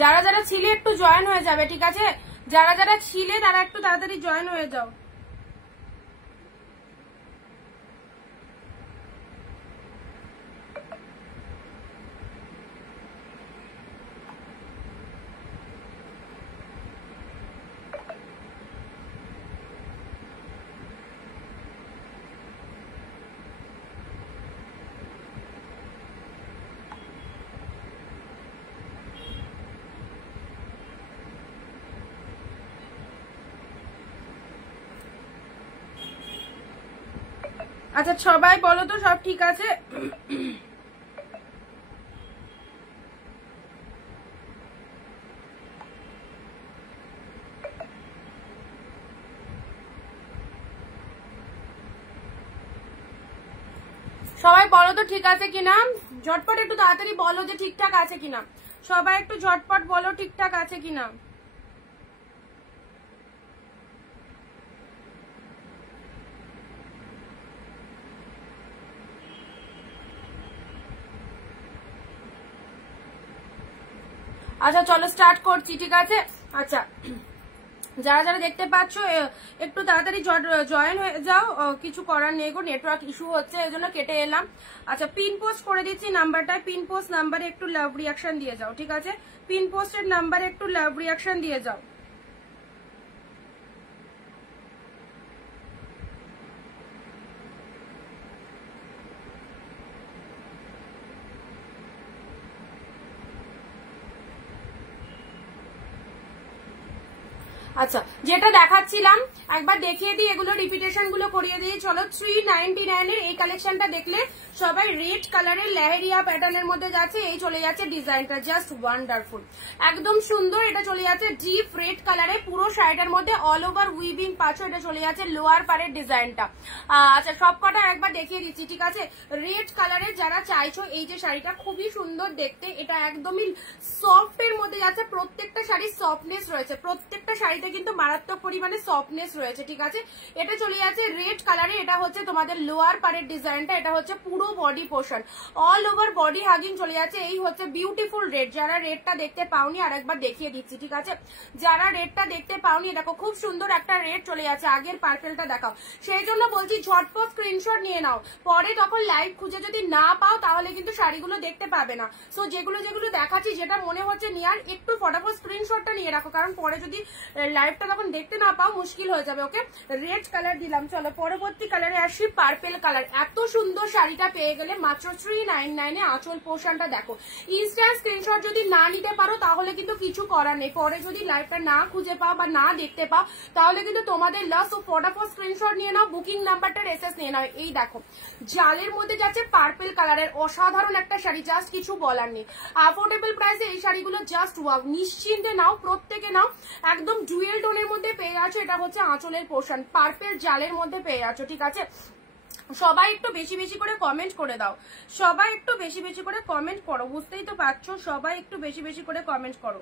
যারা যারা ছিলে একটু জয়েন হয়ে যাবে, ঠিক আছে? যারা যারা ছিলে তারা একটু তাড়াতাড়ি জয়েন হয়ে যাও। আচ্ছা সবাই বলো তো সব ঠিক আছে? সবাই বলো তো ঠিক আছে কিনা, ঝটপট একটু তাড়াতাড়ি বলো যে ঠিকঠাক আছে কিনা। সবাই একটু ঝটপট বলো ঠিকঠাক আছে কিনা। আচ্ছা চলো স্টার্ট করছি, ঠিক আছে? আচ্ছা যারা যারা দেখতে পাচ্ছ একটু তাড়াতাড়ি জয়েন হয়ে যাও, কিছু করার নেই গো, নেটওয়ার্ক ইস্যু হচ্ছে এই জন্য কেটে এলাম। আচ্ছা পিন পোস্ট করে দিচ্ছি নাম্বারটা, পিন পোস্ট নাম্বারে একটু লাভ রিয়াকশন দিয়ে যাও, ঠিক আছে? পিন পোস্টের নাম্বারে একটু লাভ রিয়াকশন দিয়ে যাও। আচ্ছা যেটা দেখাচ্ছিলাম একবার দেখিয়ে দিই, এগুলো রিপিটেশন গুলো করিয়ে দিই। চলো 399 এর এই কালেকশনটা দেখলে সবাই রেড কালারের লেহেরিয়া প্যাটার্নের মধ্যে যাচ্ছে, এই চলে যাচ্ছে ডিজাইনটা, জাস্ট ওয়ান্ডারফুল, একদম সুন্দর। এটা চলে যাচ্ছে ডিপ রেড কালারে, পুরো শাড়িটার মধ্যে অল ওভার উইভিং পাচ্ছ। এটা চলে যাচ্ছে লোয়ার পারের ডিজাইনটা। আচ্ছা সব কটা একবার দেখিয়ে দিচ্ছি, ঠিক আছে? রেড কালারের যারা চাইছো এই যে শাড়িটা খুবই সুন্দর দেখতে, এটা একদমই সফট এর মধ্যে যাচ্ছে, প্রত্যেকটা শাড়ির সফটনেস রয়েছে, প্রত্যেকটা শাড়িতে কিন্তু মারাত্মক পরিমাণে সফটনেস রয়েছে, ঠিক আছে? এটা চলে যাচ্ছে রেড কালারে, এটা হচ্ছে তোমাদের লোয়ার পারের ডিজাইনটা, এটা হচ্ছে পুরো body portion, all over body hugging চলে যাচ্ছে। এই হচ্ছে বিউটিফুল রেড। যারা রেডটা দেখতে পাওনি আর একবার দেখিয়ে দিচ্ছি, ঠিক আছে? যারা রেডটা দেখতে পাওনি দেখো খুব সুন্দর একটা রেড চলে যাচ্ছে, আগের পার্পেলটা দেখাও। সেই জন্য বলছি ঝটপট স্ক্রিনশট নিয়ে নাও, পরে তখন লাইভ খুঁজে যদি না পাও তাহলে কিন্তু শাড়িগুলো দেখতে পাবে না। সো যেগুলো যেগুলো দেখাচ্ছি যেটা মনে হচ্ছে নেওয়ার, একটু ফটাফট স্ক্রিনশটটা নিয়ে রাখো, কারণ পরে যদি লাইভটা তখন দেখতে না পাও মুশকিল হয়ে যাবে। ওকে রেড কালার দিলাম, চলো পরবর্তী কালারে আসি, পার্পেল কালার। এত সুন্দর শাড়িটা পেয়ে গেলে মাত্র 399 এ। আঁচল পোর্শনটা দেখো, ইনস্ট্যান্ট স্ক্রিনশট যদি না নিতে পারো তাহলে কিন্তু কিছু করার নেই, পরে যদি লাইভটা না খুঁজে পাও বা না দেখতে পাও তাহলে কিন্তু তোমাদের লস। ও ফটাফট স্ক্রিনশট নিয়ে নাও, বুকিং নাম্বারটার এসএস নিয়ে নাও। এই দেখো জালের মধ্যে যাচ্ছে পার্পেল কালারের, অসাধারণ একটা শাড়ি, জাস্ট কিছু বলার নেই। অ্যাফোর্ডেবল প্রাইসে এই শাড়িগুলো জাস্ট ওয়াও, নিশ্চিন্তে নাও, প্রত্যেকে নাও। একদম ডুয়েল টোনের মধ্যে পেয়ে যাচ্ছ, এটা হচ্ছে আঁচলের পোর্শন, পার্পেল জালের মধ্যে পেয়ে যাচ্ছ, ঠিক আছে? সবাই একটু বেশি বেশি করে কমেন্ট করে দাও, সবাই একটু বেশি বেশি করে কমেন্ট করো, বুঝতেই তো পারছো, সবাই একটু বেশি বেশি করে কমেন্ট করো।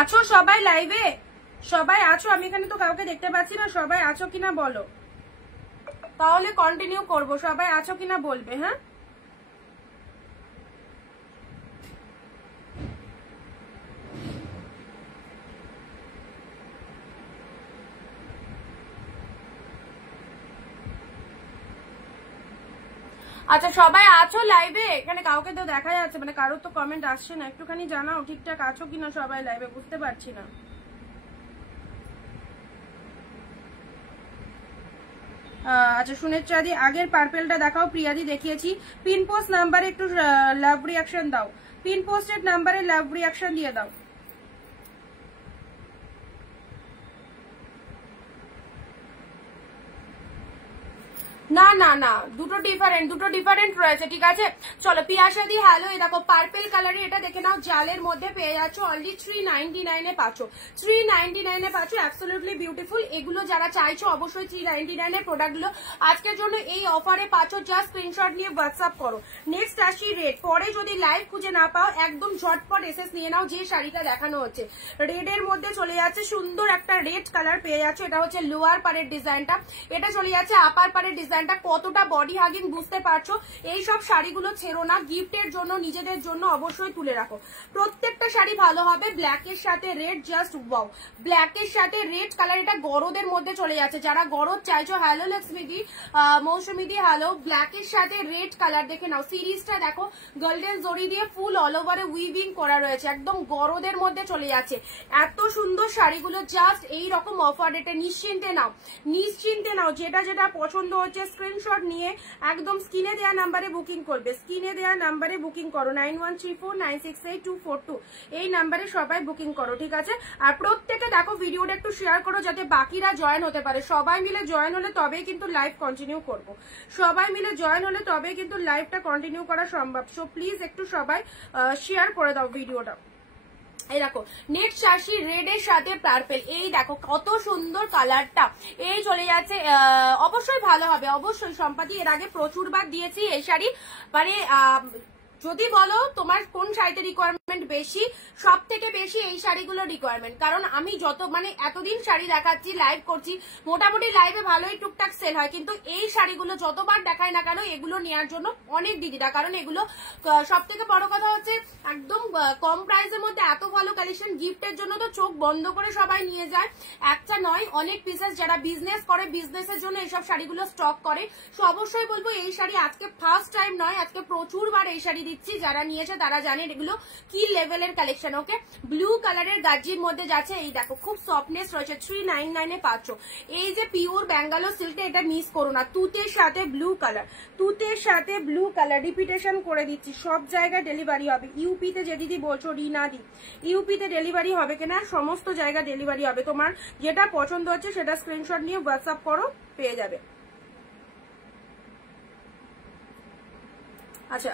আছো সবাই লাইভে? সবাই আছো? আমি এখানে তো কাউকে দেখতে পাচ্ছি না, সবাই আছো কিনা বলো, তাহলে কন্টিনিউ করব। সবাই আছো কিনা বলবে, হ্যাঁ? আচ্ছা সবাই আছো লাইভে? এখানে কাউকে তো দেখা যাচ্ছে, মানে কারোর তো কমেন্ট আসছে না, একটুখানি জানাও ঠিকঠাক আছো কিনা সবাই লাইভে, বুঝতে পারছি না। আচ্ছা সুনেত্রাদি আগের পার্পেলটা দেখাও, প্রিয়াদি দেখিয়েছি। পিন পোস্ট নাম্বারে একটু লাভ রিয়াকশন দাও, পিন পোস্টের নাম্বারে লাভ রিয়াকশন দিয়ে দাও। না না না, দুটো ডিফারেন্ট রয়েছে, ঠিক আছে? চলো পিয়াসাদি হ্যালো, এই দেখো পার্পেল কালারে, এটা দেখে নাও, জালের মধ্যে পেয়ে যাচ্ছ, অনলি 399 এ পাচ্ছ, 399 এ পাচ্ছ, অ্যাবসলিউটলি বিউটিফুল। এগুলো যারা চাইছো অবশ্যই 399 এর প্রোডাক্টগুলো আজকের জন্য এই অফারে পাচ্ছ, জাস্ট স্ক্রিনশট নিয়ে হোয়াটসঅ্যাপ করো। নেক্সট আসি রেড, পরে যদি লাইভ খুঁজে না পাও একদম ঝটপট এসএস নিয়ে নাও। যে শাড়িটা দেখানো হচ্ছে রেড এর মধ্যে চলে যাচ্ছে, সুন্দর একটা রেড কালার পেয়ে যাচ্ছ, এটা হচ্ছে লোয়ার পারের ডিজাইনটা, এটা চলে যাচ্ছে আপার পারের ডিজাইন। ডিজাইনটা কতটা বডি হাগিং বুঝতে পারছো। এইসব শাড়িগুলো ছেড়ো না, গিফটের জন্য নিজেদের জন্য অবশ্যই তুলে রাখো। প্রত্যেকটা শাড়ি ভালো হবে। ব্ল্যাকের সাথে রেড, জাস্ট ওয়াও, ব্ল্যাকের সাথে রেড কালার, এটা গরদের মধ্যে চলে যাচ্ছে। যারা গরদ চাইছো, হ্যালো লক্ষ্মীদি, মৌসুমীদি হ্যালো, ব্ল্যাকের সাথে রেড কালার দেখে নাও। সিরিজটা দেখো, গোল্ডেন জরি দিয়ে ফুল অল ওভারে উইভিং করা রয়েছে, একদম গরদের মধ্যে চলে যাচ্ছে। এত সুন্দর শাড়িগুলো জাস্ট এই রকম অফার রেটে নিশ্চিন্তে নাও, নিশ্চিন্তে নাও। যেটা যেটা পছন্দ হচ্ছে স্ক্রিনশট নিয়ে একদম স্ক্রিনে দেওয়া নাম্বারে বুকিং করবে। স্ক্রিনে দেওয়া নাম্বারে বুকিং করো, 9134968242, এই নাম্বারে সবাই বুকিং করো, ঠিক আছে। আর প্রত্যেকে দেখো ভিডিওটা একটু শেয়ার করো যাতে বাকিরা জয়েন হতে পারে। সবাই মিলে জয়েন হলে তবেই কিন্তু লাইভ কন্টিনিউ করব, সবাই মিলে জয়েন হলে তবেই কিন্তু লাইভটা কন্টিনিউ করা সম্ভব। সো প্লিজ একটু সবাই শেয়ার করে দাও ভিডিওটা। এই দেখো নেক্সট শাড়ি রেড এর সাথে পার্পল, এই দেখো কত সুন্দর কালারটা, এই চলে যাচ্ছে। অবশ্যই ভালো হবে, অবশ্যই। সম্পাদি এর আগে প্রচুরবার দিয়েছি এই শাড়ি, মানে যদি বলো তোমার কোন শাড়িতে রিকোয়ারমেন্ট বেশি, সব থেকে বেশি এই শাড়িগুলো রিকোয়ারমেন্ট। কারণ আমি যত মানে এতদিন শাড়ি দেখাচ্ছি, লাইভ করছি, মোটামুটি লাইভে ভালোই টুকটাক সেল হয়, কিন্তু এই শাড়িগুলো যতবার দেখায় না কেন এগুলো নেওয়ার জন্য অনেক দিদিরা, কারণ এগুলো সব থেকে বড় কথা হচ্ছে একদম কম প্রাইসের মধ্যে এত ভালো কালেকশন, গিফটের জন্য তো চোখ বন্ধ করে সবাই নিয়ে যায়। একটা নয়, অনেক পিসেস, যারা বিজনেস করে বিজনেসের জন্য এইসব শাড়িগুলো স্টক করে। সো অবশ্যই বলবো এই শাড়ি আজকে ফার্স্ট টাইম নয়, আজকে প্রচুরবার এই শাড়ি দিচ্ছি। যারা নিয়েছে তারা জানেন এগুলো কি লেভেলের কালেকশন। ওকে, ব্লু কালারের গাজির মধ্যে যাচ্ছে, এই দেখো খুব সফটনেস রয়েছে, 399 এ পাচ্ছ। এই যে পিওর ব্যাঙ্গালোর সিল্কে, এটা মিস করো না। তুতের সাথে ব্লু কালার, তুতের সাথে ব্লু কালার, রিপিটেশন করে দিচ্ছি, সব জায়গায় ডেলিভারি হবে। ইউপিতে যে দিদি বলছো রিনা দি, ইউপিতে ডেলিভারি হবে কিনা, সমস্ত জায়গা ডেলিভারি হবে। তোমার যেটা পছন্দ হচ্ছে সেটা স্ক্রিনশট নিয়ে হোয়াটসঅ্যাপ করো, পেয়ে যাবে। আচ্ছা,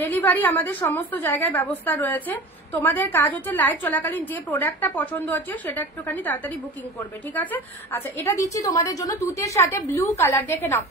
ডেলিভারি আমাদের সমস্ত জায়গায় ব্যবস্থা রয়েছে। তোমাদের কাজ হচ্ছে লাইভ চলাকালীন যে প্রোডাক্টটা পছন্দ হচ্ছে সেটা একটুখানি তাড়াতাড়ি বুকিং করবে, ঠিক আছে। আচ্ছা, এটা দিচ্ছি তোমাদের জন্য তুতের সাথে ব্লু কালার, দেখে নাও।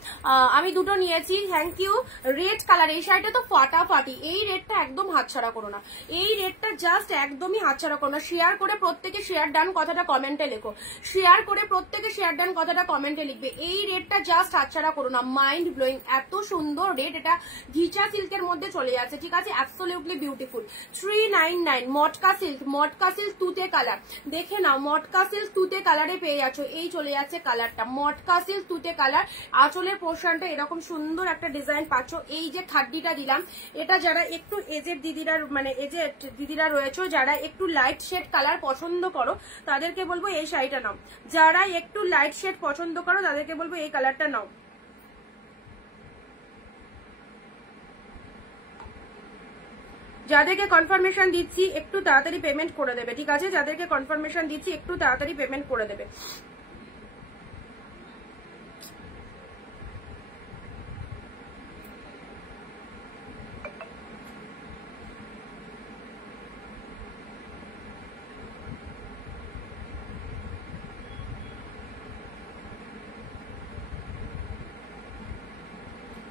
আমি দুটো নিয়েছি, থ্যাংক ইউ। রেড কালার, এই শাড়িটা তো ফাটাফাটি, এই রেডটা একদম হাতছাড়া করো না, এই রেডটা জাস্ট একদমই হাতছাড়া করো না। শেয়ার করে প্রত্যেকে শেয়ার ডান কথাটা কমেন্টে লেখো, শেয়ার করে প্রত্যেকে শেয়ার ডান কথাটা কমেন্টে লিখবে। এই রেডটা জাস্ট হাতছাড়া করো না, মাইন্ড ব্লোয়িং, এত সুন্দর রেড। এটা ঘিচা সিল্কের মধ্যে চলে যাচ্ছে, ঠিক আছে, অ্যাবসলিউটলি বিউটিফুল। 399, মটকা সিল্ক, মটকা সিল্ক তুতে কালার, দেখে নাও, মটকা সিল্ক তুতে কালারে পেয়ে যাচ্ছ। এই চলে যাচ্ছে কালারটা, মটকা সিল্ক তুতে কালার। আঁচলের পোর্শনটা এরকম সুন্দর একটা ডিজাইন পাচ্ছ। এই যে খাড্ডিটা দিলাম, এটা যারা একটু এজেড দিদিরা, মানে এজেড দিদিরা রয়েছে, যারা একটু লাইট শেড কালার পছন্দ করো তাদেরকে বলবো এই শাড়িটা নাও। যারা একটু লাইট শেড পছন্দ করো তাদেরকে বলবো এই কালারটা নাও। যাদেরকে কনফার্মেশন দিচ্ছি একটু তাড়াতাড়ি পেমেন্ট করে দেবে, ঠিক আছে, যাদেরকে কনফার্মেশন দিচ্ছি একটু তাড়াতাড়ি পেমেন্ট করে দেবে।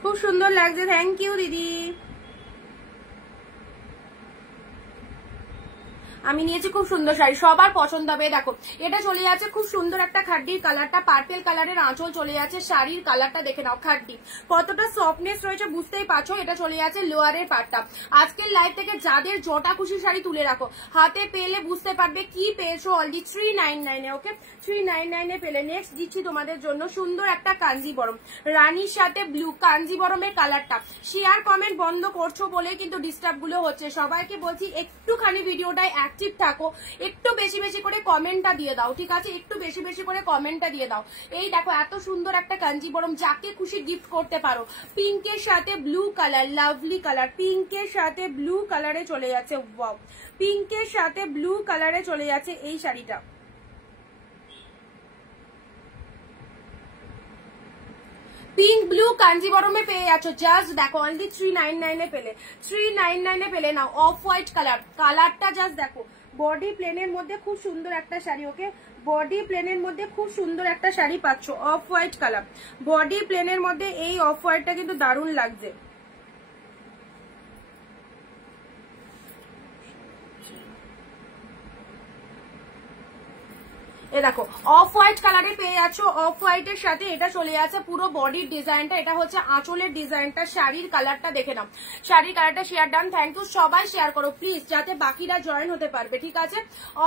খুব সুন্দর লাগছে, থ্যাংক ইউ দিদি। আমি নিয়েছি খুব সুন্দর শাড়ি, সবার পছন্দ হবে। দেখো এটা চলে যাচ্ছে খুব সুন্দর একটা খাড্ডির কালারটা, পার্পেল কালারের আঁচল চলে যাচ্ছে। শাড়ির কালারটা দেখে নাও, খাড্ডি কতটা সফটনেস রয়েছে বুঝতেই পারছো। এটা চলে যাচ্ছে লোয়ারের পার্টটা। আজকের লাইভ থেকে যাদের জটা খুশি শাড়ি তুলে রাখো, হাতে পেলে বুঝতে পারবে কি পেয়েছো। অলরেডি 399 এ, ওকে, 399 এ পেলে। নেক্সট দিচ্ছি তোমাদের জন্য সুন্দর একটা কাঞ্জিবরম, রানীর সাথে ব্লু, কাঞ্জিবরমের কালারটা। শেয়ার কমেন্ট বন্ধ করছো বলে কিন্তু ডিস্টার্ব গুলো হচ্ছে। সবাইকে বলছি একটুখানি ভিডিওটায় অ্যাক্টিভ থাকো, একটু বেশি বেশি করে কমেন্টটা দিয়ে দাও, ঠিক আছে, একটু বেশি বেশি করে কমেন্টটা দিয়ে দাও। এই দেখো এত সুন্দর একটা কাঞ্জিবরম, যাকে খুশি গিফট করতে পারো। পিঙ্কের সাথে ব্লু কালার, লাভলি কালার, পিঙ্কের সাথে ব্লু কালারে চলে যাচ্ছে। ওয়াও, পিঙ্কের সাথে ব্লু কালারে চলে যাচ্ছে এই শাড়িটা। পিঙ্ক ব্লু কাঞ্জিবরমে পেয়ে যাচ্ছ, জাস্ট দেখো অনলি 399 এ পেলে, 399 এ পেলে নাও। অফ হোয়াইট কালার, কালারটা জাস্ট দেখো, বডি প্লেনের মধ্যে খুব সুন্দর একটা শাড়ি। ওকে, বডি প্লেনের মধ্যে খুব সুন্দর একটা শাড়ি পাচ্ছ, অফ হোয়াইট কালার, বডি প্লেনের মধ্যে এই অফ হোয়াইটটা কিন্তু দারুণ লাগছে। এ দেখো অফ হোয়াইট কালারে পেয়ে যাচ্ছ, অফ হোয়াইটের সাথে এটা চলে যাচ্ছে পুরো বডির ডিজাইনটা, এটা হচ্ছে আঁচলের ডিজাইনটা, শাড়ির কালারটা দেখে নাও, শাড়ির কালারটা শেয়ার ডান, থ্যাংক ইউ, সবাই শেয়ার করো প্লিজ যাতে বাকিরা জয়েন হতে পারবে, ঠিক আছে।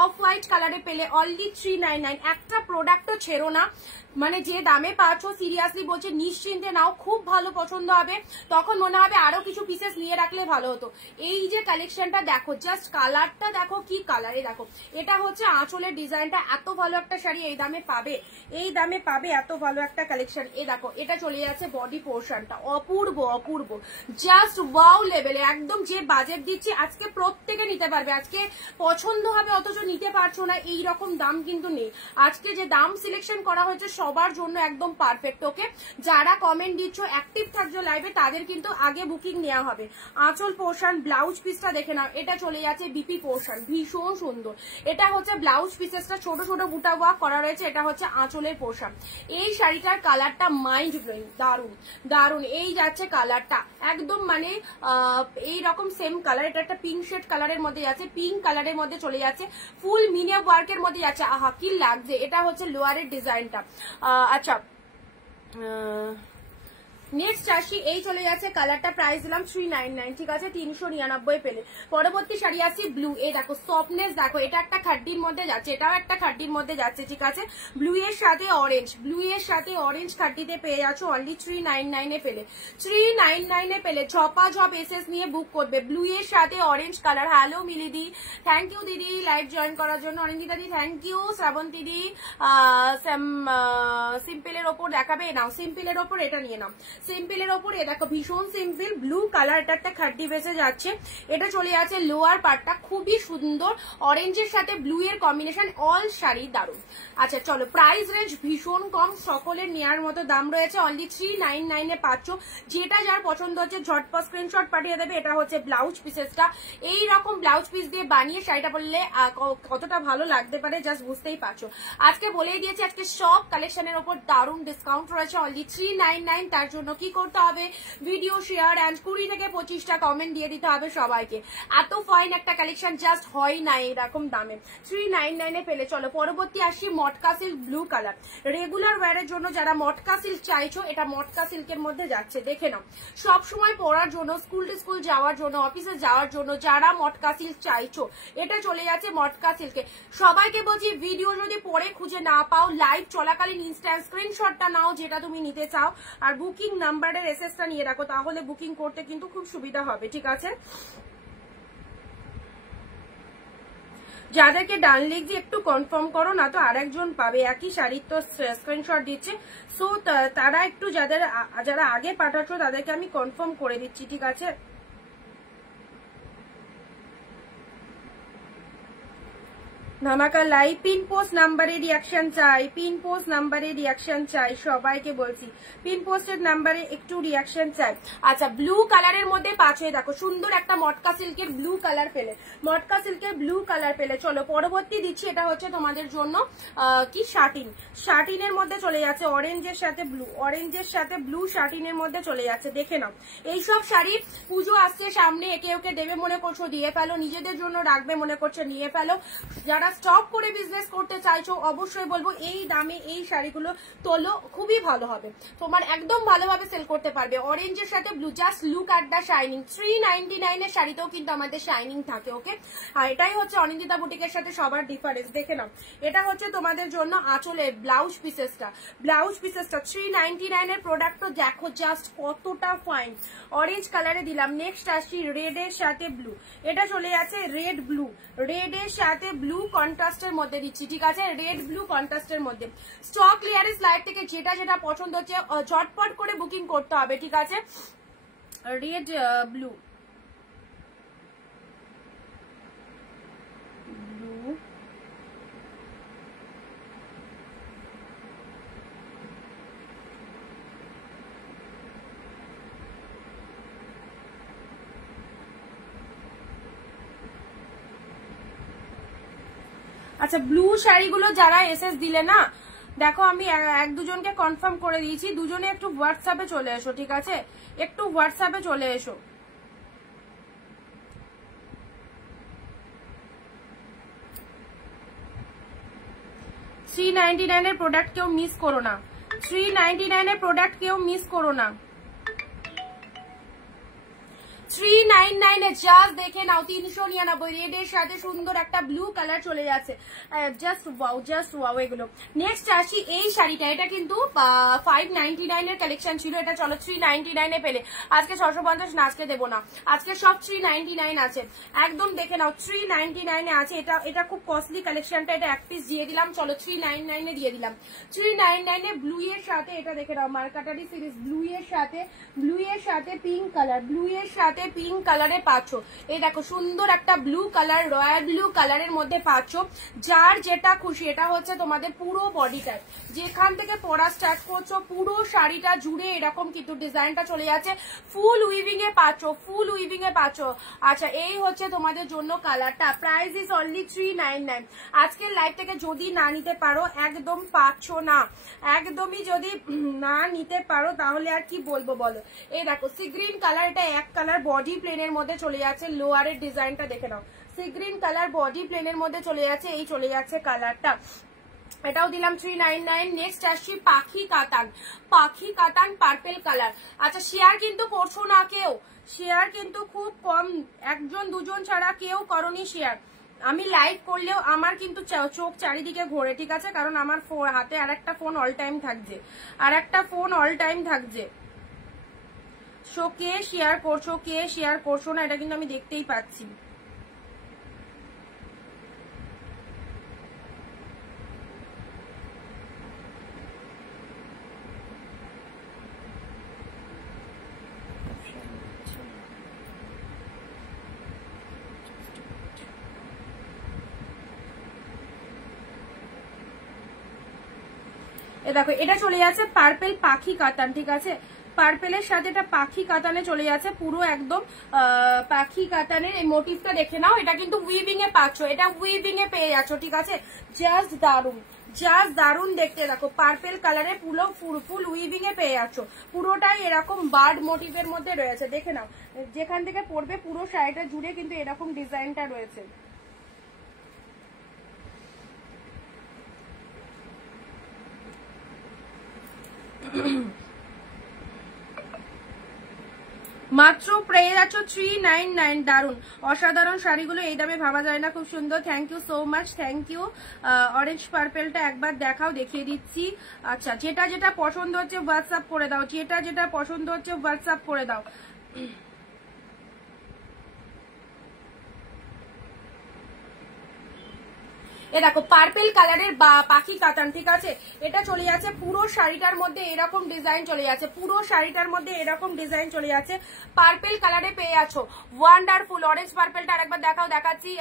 অফ হোয়াইট কালারে পেলে অনলি 399, একটা প্রোডাক্টও ছেড়ো না, মানে যে দামে পাচ্ছ সিরিয়াসলি বলছে নিশ্চিন্তে নাও, খুব ভালো পছন্দ হবে, তখন মনে হবে আরো কিছু পিসেস নিয়ে রাখলে ভালো হতো। এই যে কালেকশনটা দেখো, জাস্ট কালারটা দেখো কি কালারে, দেখো এটা হচ্ছে আঁচলের ডিজাইনটা, এত ভালো একটা শাড়ি এই দামে পাবে, এই দামে পাবে এত ভালো একটা কালেকশন। এই দেখো এটা চলে যাচ্ছে বডি পোর্শনটা, অপূর্ব অপূর্ব, জাস্ট ওয়াও লেভেলে, একদম যে বাজেট দিচ্ছি আজকে প্রত্যেকে নিতে পারবে, আজকে পছন্দ হবে অথচ নিতে পারছো না এই রকম দাম কিন্তু নেই, আজকে যে দাম সিলেকশন করা হয়েছে সবার জন্য একদম পারফেক্ট। ওকে, যারা কমেন্ট দিচ্ছ অ্যাক্টিভ থাকছো লাইভে তাদের কিন্তু আগে বুকিং নেওয়া হবে। আঁচল পোর্শন, ব্লাউজ পিসটা দেখে নাও, এটা চলে যাচ্ছে বিপি পোর্শন, ভীষণ সুন্দর, এটা হচ্ছে ব্লাউজ পিসেসটা ছোট ছোট বুটা ওয়ার্ক করা রয়েছে, এটা হচ্ছে আঁচলের পোর্শন। এই শাড়িটার কালারটা মাইন্ড ব্লোয়িং, দারুন দারুন, এই যাচ্ছে কালারটা একদম মানে এই রকম সেম কালার, এটা একটা পিঙ্ক শেড কালারের মধ্যে যাচ্ছে, পিঙ্ক কালারের মধ্যে চলে যাচ্ছে, ফুল মিনিয়াম ওয়ার্কের মধ্যে যাচ্ছে, আহা কি লাগছে। এটা হচ্ছে লোয়ারের ডিজাইনটা। আচ্ছা নেক্সট আসি, এই চলে যাচ্ছে কালারটা, প্রাইস দিলাম 399, ঠিক আছে, 399 পেলে। পরবর্তী শাড়ি আসি ব্লু, এই দেখো সফটনেস দেখো, এটা একটা খাড্ডির মধ্যে যাচ্ছে, এটাও একটা খাড্ডির মধ্যে যাচ্ছে, ঠিক আছে, ব্লু এর সাথে অরেঞ্জ, ব্লু এর সাথে অরেঞ্জ খাড্ডিতে পেয়ে যাচ্ছ অনলি 399 পেলে, 399 পেলে ঝপা ঝপ এসএস নিয়ে বুক করবে, ব্লু এর সাথে অরেঞ্জ কালার। হ্যালো মিলিদি, থ্যাংক ইউ দিদি লাইভ জয়েন করার জন্য, অনিন্দিতা দি থ্যাংক ইউ, শ্রাবন্তী দি, সিম্পলের ওপর দেখাবে, নাও সিম্পলের ওপর এটা নিয়ে নাও, সিম্পলের ওপরে দেখো ভীষণ সিম্পল ব্লু কালার, এটা একটা খাড্ডি বেসে যাচ্ছে, এটা চলে যাচ্ছে লোয়ার পার্টটা, খুবই সুন্দর, অরেঞ্জের সাথে ব্লু এর কম্বিনেশন, অল শাড়ি দারুন। আচ্ছা চলো, প্রাইস রেঞ্জ ভীষণ কম, সকলের নেওয়ার মতো দাম রয়েছে, অনলি 399 এ পাচ্ছ, যেটা যার পছন্দ হচ্ছে ঝটপট স্ক্রিনশট পাঠিয়ে দেবে। এটা হচ্ছে ব্লাউজ পিসেসটা, এই রকম ব্লাউজ পিস দিয়ে বানিয়ে শাড়িটা পরলে কতটা ভালো লাগতে পারে জাস্ট বুঝতেই পারছো। আজকে বলেই দিয়েছি আজকে সব কালেকশনের ওপর দারুন ডিসকাউন্ট রয়েছে, অনলি 399, তার জন্য কি করতে হবে, ভিডিও শেয়ার এন্ড 20 থেকে 25টা কমেন্ট দিয়ে দিতে হবে সবাইকে, এত ফাইন একটা কালেকশন জাস্ট হয় না এরকম দামে, 399 এ পেলে। চলো পরবর্তী আসি মটকা সিল্ক ব্লু কালার, রেগুলার ওয়্যারের জন্য যারা মটকা সিল্ক চাইছো, এটা মটকা সিল্কের মধ্যে যাচ্ছে, দেখে নাও, সব সময় পরার জন্য, স্কুল যাওয়ার জন্য, অফিসে যাওয়ার জন্য যারা মটকা সিল্ক চাইছো, এটা চলে যাচ্ছে মটকা সিল্কে। সবাইকে বলছি ভিডিও যদি পরে খুঁজে না পাও, লাইভ চলাকালীন ইনস্ট্যান্ট স্ক্রিনশটটা নাও যেটা তুমি নিতে চাও, আর বুকিং নাম্বারের এসএসটা নিয়ে রাখো, তাহলে বুকিং করতে কিন্তু খুব সুবিধা হবে, ঠিক আছে। যাদেরকে ডান লিখছি একটু কনফার্ম করো না তো আরেকজন পাবে, একই শাড়ির তো স্ক্রিনশট দিচ্ছে, সো তারা একটু যারা আগে পাঠাচ্ছ তাদেরকে আমি কনফার্ম করে দিচ্ছি, ঠিক আছে। ধামাকা লাইভ, পিন পোস্ট নাম্বারে রিয়াকশন চাই, পিন পোস্ট নাম্বারে রিয়াকশন চাই, সবাইকে বলছি পিন পোস্টের নাম্বারে একটু রিয়াকশন চাই। আচ্ছা ব্লু কালারের মধ্যে পাচ্ছে, দেখো সুন্দর একটা মটকা সিল্কের ব্লু কালার পেলে, মটকা সিল্কের ব্লু কালার পেলে। চলো পরবর্তী দিচ্ছি, এটা হচ্ছে তোমাদের জন্য কি শার্টিন, শার্টিনের মধ্যে চলে যাচ্ছে অরেঞ্জের সাথে ব্লু, অরেঞ্জের সাথে ব্লু শার্টিনের মধ্যে চলে যাচ্ছে, দেখে নাও। এইসব শাড়ি পুজো আসছে সামনে, একে ওকে দেবে মনে করছো দিয়ে ফেলো, নিজেদের জন্য রাখবে মনে করছো নিয়ে ফেলো, যারা স্টক করে বিজনেস করতে চাইছো অবশ্যই বলবো এই দামে এই শাড়িগুলো তোলো, খুবই ভালো হবে, তোমার একদম ভালোভাবে সেল করতে পারবে। অরেঞ্জের সাথে blue, just look at the shining, 399 এর শাড়িতেও কিন্তু আমাদের শাইনিং থাকে, ওকে। আর এটাই হচ্ছে অনিন্দিতা বুটিকের সাথে সবার ডিফারেন্স, দেখে নাও। এটা হচ্ছে তোমাদের জন্য আঁচলের ব্লাউজ পিসেসটা, ব্লাউজ পিসেসটা 399 এর প্রোডাক্ট, তো দেখো জাস্ট কতটা ফাইন, অরেঞ্জ কালারে দিলাম। নেক্সট আসি রেড এর সাথে ব্লু, এটা চলে যাচ্ছে রেড ব্লু, রেড এর সাথে ব্লু কন্ট্রাস্টের মধ্যে দিচ্ছি, ঠিক আছে, রেড ব্লু কন্ট্রাস্টের মধ্যে। স্টক ক্লিয়ারেন্স লাইভ থেকে যেটা যেটা পছন্দ হচ্ছে ঝটপট করে বুকিং করতে হবে, ঠিক আছে। রেড ব্লু, ব্লু আচ্ছা ব্লু শাড়িগুলো যারা এসএস দিলে না, দেখো আমি এক দুজনকে কনফার্ম করে দিয়েছি, দুজনে একটু হোয়াটসঅ্যাপে চলে এসো, ঠিক আছে, একটু হোয়াটসঅ্যাপে চলে এসো। 399 এর প্রোডাক্ট কেউ মিস করো না, 399 এর প্রোডাক্ট কেউ মিস করো না। 399 এ জাস্ট দেখে নাও 399 রেডের সাথে সুন্দর একটা ব্লু কালার চলে যাচ্ছে, জাস্ট ওয়াও এগুলো। নেক্সট আসি এই শাড়িটা, এটা কিন্তু 599 এর কালেকশন ছিল, এটা চলো 399 এ পেলে। আজকে 650 না, আজকে দেবো না, আজকে সব 399 আছে, একদম দেখে নাও 399 এ আছে। এটা খুব কস্টলি কালেকশনটা, এটা এক পিস দিয়ে দিলাম, চলো 399 এ দিয়ে দিলাম। 399 এ ব্লু এর সাথে এটা দেখে নাও, মার্কাটারি সিরিজ ব্লু এর সাথে পিঙ্ক কালার, ব্লু এর সাথে পিঙ্ক কালারে পাচ্ছ। এই দেখো সুন্দর একটা ব্লু কালার, রয়্যাল ব্লু কালারের মধ্যে পাচ্ছ। যার যেটা খুশি, এটা হচ্ছে তোমাদের পুরো বডিটা, যেখান থেকে পরা স্টার্ট করছো পুরো শাড়িটা জুড়ে এরকম কিন্তু ডিজাইনটা চলে যাচ্ছে। ফুল উইভিং এ পাচ্ছ। আচ্ছা, এই হচ্ছে তোমাদের জন্য কালারটা। Price is only 399। আজকের লাইভ থেকে যদি না নিতে পারো, একদম পাচ্ছ না, একদমই যদি না নিতে পারো তাহলে আর কি বলবো বলো। এই দেখো সি গ্রিন কালার, এটা এক কালার বডি প্লেনের মধ্যে চলে যাচ্ছে, লোয়ারের ডিজাইনটা দেখে নাও, সি গ্রিন কালার বডি প্লেনের মধ্যে চলে যাচ্ছে, এই চলে যাচ্ছে কালারটা, এটাও দিলাম 399। নেক্সট আসছি পাখি কাতান পার্পেল কালার। আচ্ছা, শেয়ার কিন্তু করছো না কেউ, শেয়ার কিন্তু খুব কম, একজন দুজন ছাড়া কেউ করনি শেয়ার। আমি লাইভ করলেও আমার কিন্তু চোখ চারিদিকে ঘোরে, ঠিক আছে, কারণ আমার হাতে আর একটা ফোন অল টাইম থাকছে, সো কে শেয়ার করছো না এটা কিন্তু আমি দেখতেই পাচ্ছি। দেখো এটা চলে যাচ্ছে পার্পেল পাখি কাতান, ঠিক আছে, পার্পেলের সাথে এটা পাখি কাতানে চলে যাচ্ছে, পুরো একদম পাখি কাতানের এই মোটিভটা দেখে নাও। এটা কিন্তু উইভিং এ পাচ্ছ, এটা উইভিং এ পেয়ে যাচ্ছ, ঠিক আছে, জাস্ট দারুন দেখতে। দেখো পার্পেল কালারে পুরো ফুল উইভিং এ পেয়ে যাচ্ছ, পুরোটাই এরকম বার্ড মোটিভের মধ্যে রয়েছে, দেখে নাও, যেখান থেকে পড়বে পুরো শাড়িটা জুড়ে কিন্তু এরকম ডিজাইনটা রয়েছে। মাত্র পেয়ে যাচ্ছ 399। দারুন, অসাধারণ শাড়িগুলো এই দামে ভাবা যায় না, খুব সুন্দর। Thank you so much, thank you. Orange পার্পেলটা একবার দেখাও, দেখিয়ে দিচ্ছি। আচ্ছা, যেটা পছন্দ হচ্ছে হোয়াটসঅ্যাপ করে দাও, যেটা পছন্দ হচ্ছে হোয়াটসঅ্যাপ করে দাও। এ দেখো পার্পেল কালারের পাখি কাতান, ঠিক আছে, এটা চলে যাচ্ছে পুরো শাড়িটার মধ্যে এরকম ডিজাইন চলে যাচ্ছে, পার্পেল কালারে পেয়ে আছো, ওয়ান্ডারফুল। অরেঞ্জ পার্পেলটা আরেকবার দেখাচ্ছি।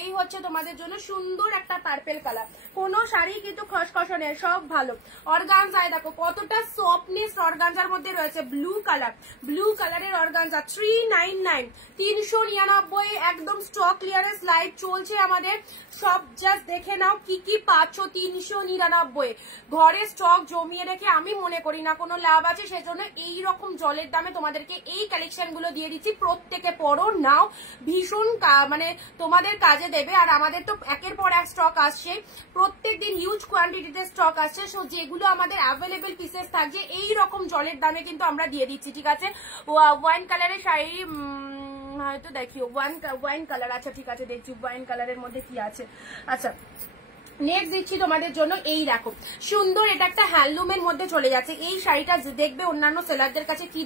এই হচ্ছে তোমাদের জন্য সুন্দর একটা পার্পেল কালার, কোনো শাড়ি কিন্তু খসখসে নেই, সব ভালো। অর্গানজায় দেখো কতটা সফটনেস অর্গানজার মধ্যে রয়েছে, ব্লু কালারের অর্গানজা, 399, 399, একদম স্টক ক্লিয়ারেন্স লাইভ চলছে আমাদের, সব জাস্ট দেখে নাও কি কি পাচ্ছ। 399 ঘরে স্টক জমিয়ে রেখে আমি মনে করি না কোনো লাভ আছে, সেজন্য এইরকম জলের দামে তোমাদেরকে এই কালেকশন গুলো দিয়ে দিচ্ছি। প্রত্যেকে পড়ো, নাও, ভীষণ মানে তোমাদের কাজে দেবে। আর আমাদের তো একের পর এক স্টক আসছে, প্রত্যেকদিন হিউজ কোয়ান্টিটিতে স্টক আসছে, সো যেগুলো আমাদের অ্যাভেলেবেল পিসেস থাকছে এইরকম জলের দামে কিন্তু আমরা দিয়ে দিচ্ছি, ঠিক আছে। ওয়াইন কালারের শাড়ি হয়তো দেখিও, ওয়াইন কালার, আচ্ছা ঠিক আছে, দেখছি ওয়াইন কালারের মধ্যে কি আছে। আচ্ছা, নেক্সট দিচ্ছি তোমাদের জন্য, এই দেখো সুন্দর, এটা একটা হ্যান্ডলুমের মধ্যে চলে যাচ্ছে। এই শাড়িটা দেখবে অন্যান্য সেলারদের কাছে কি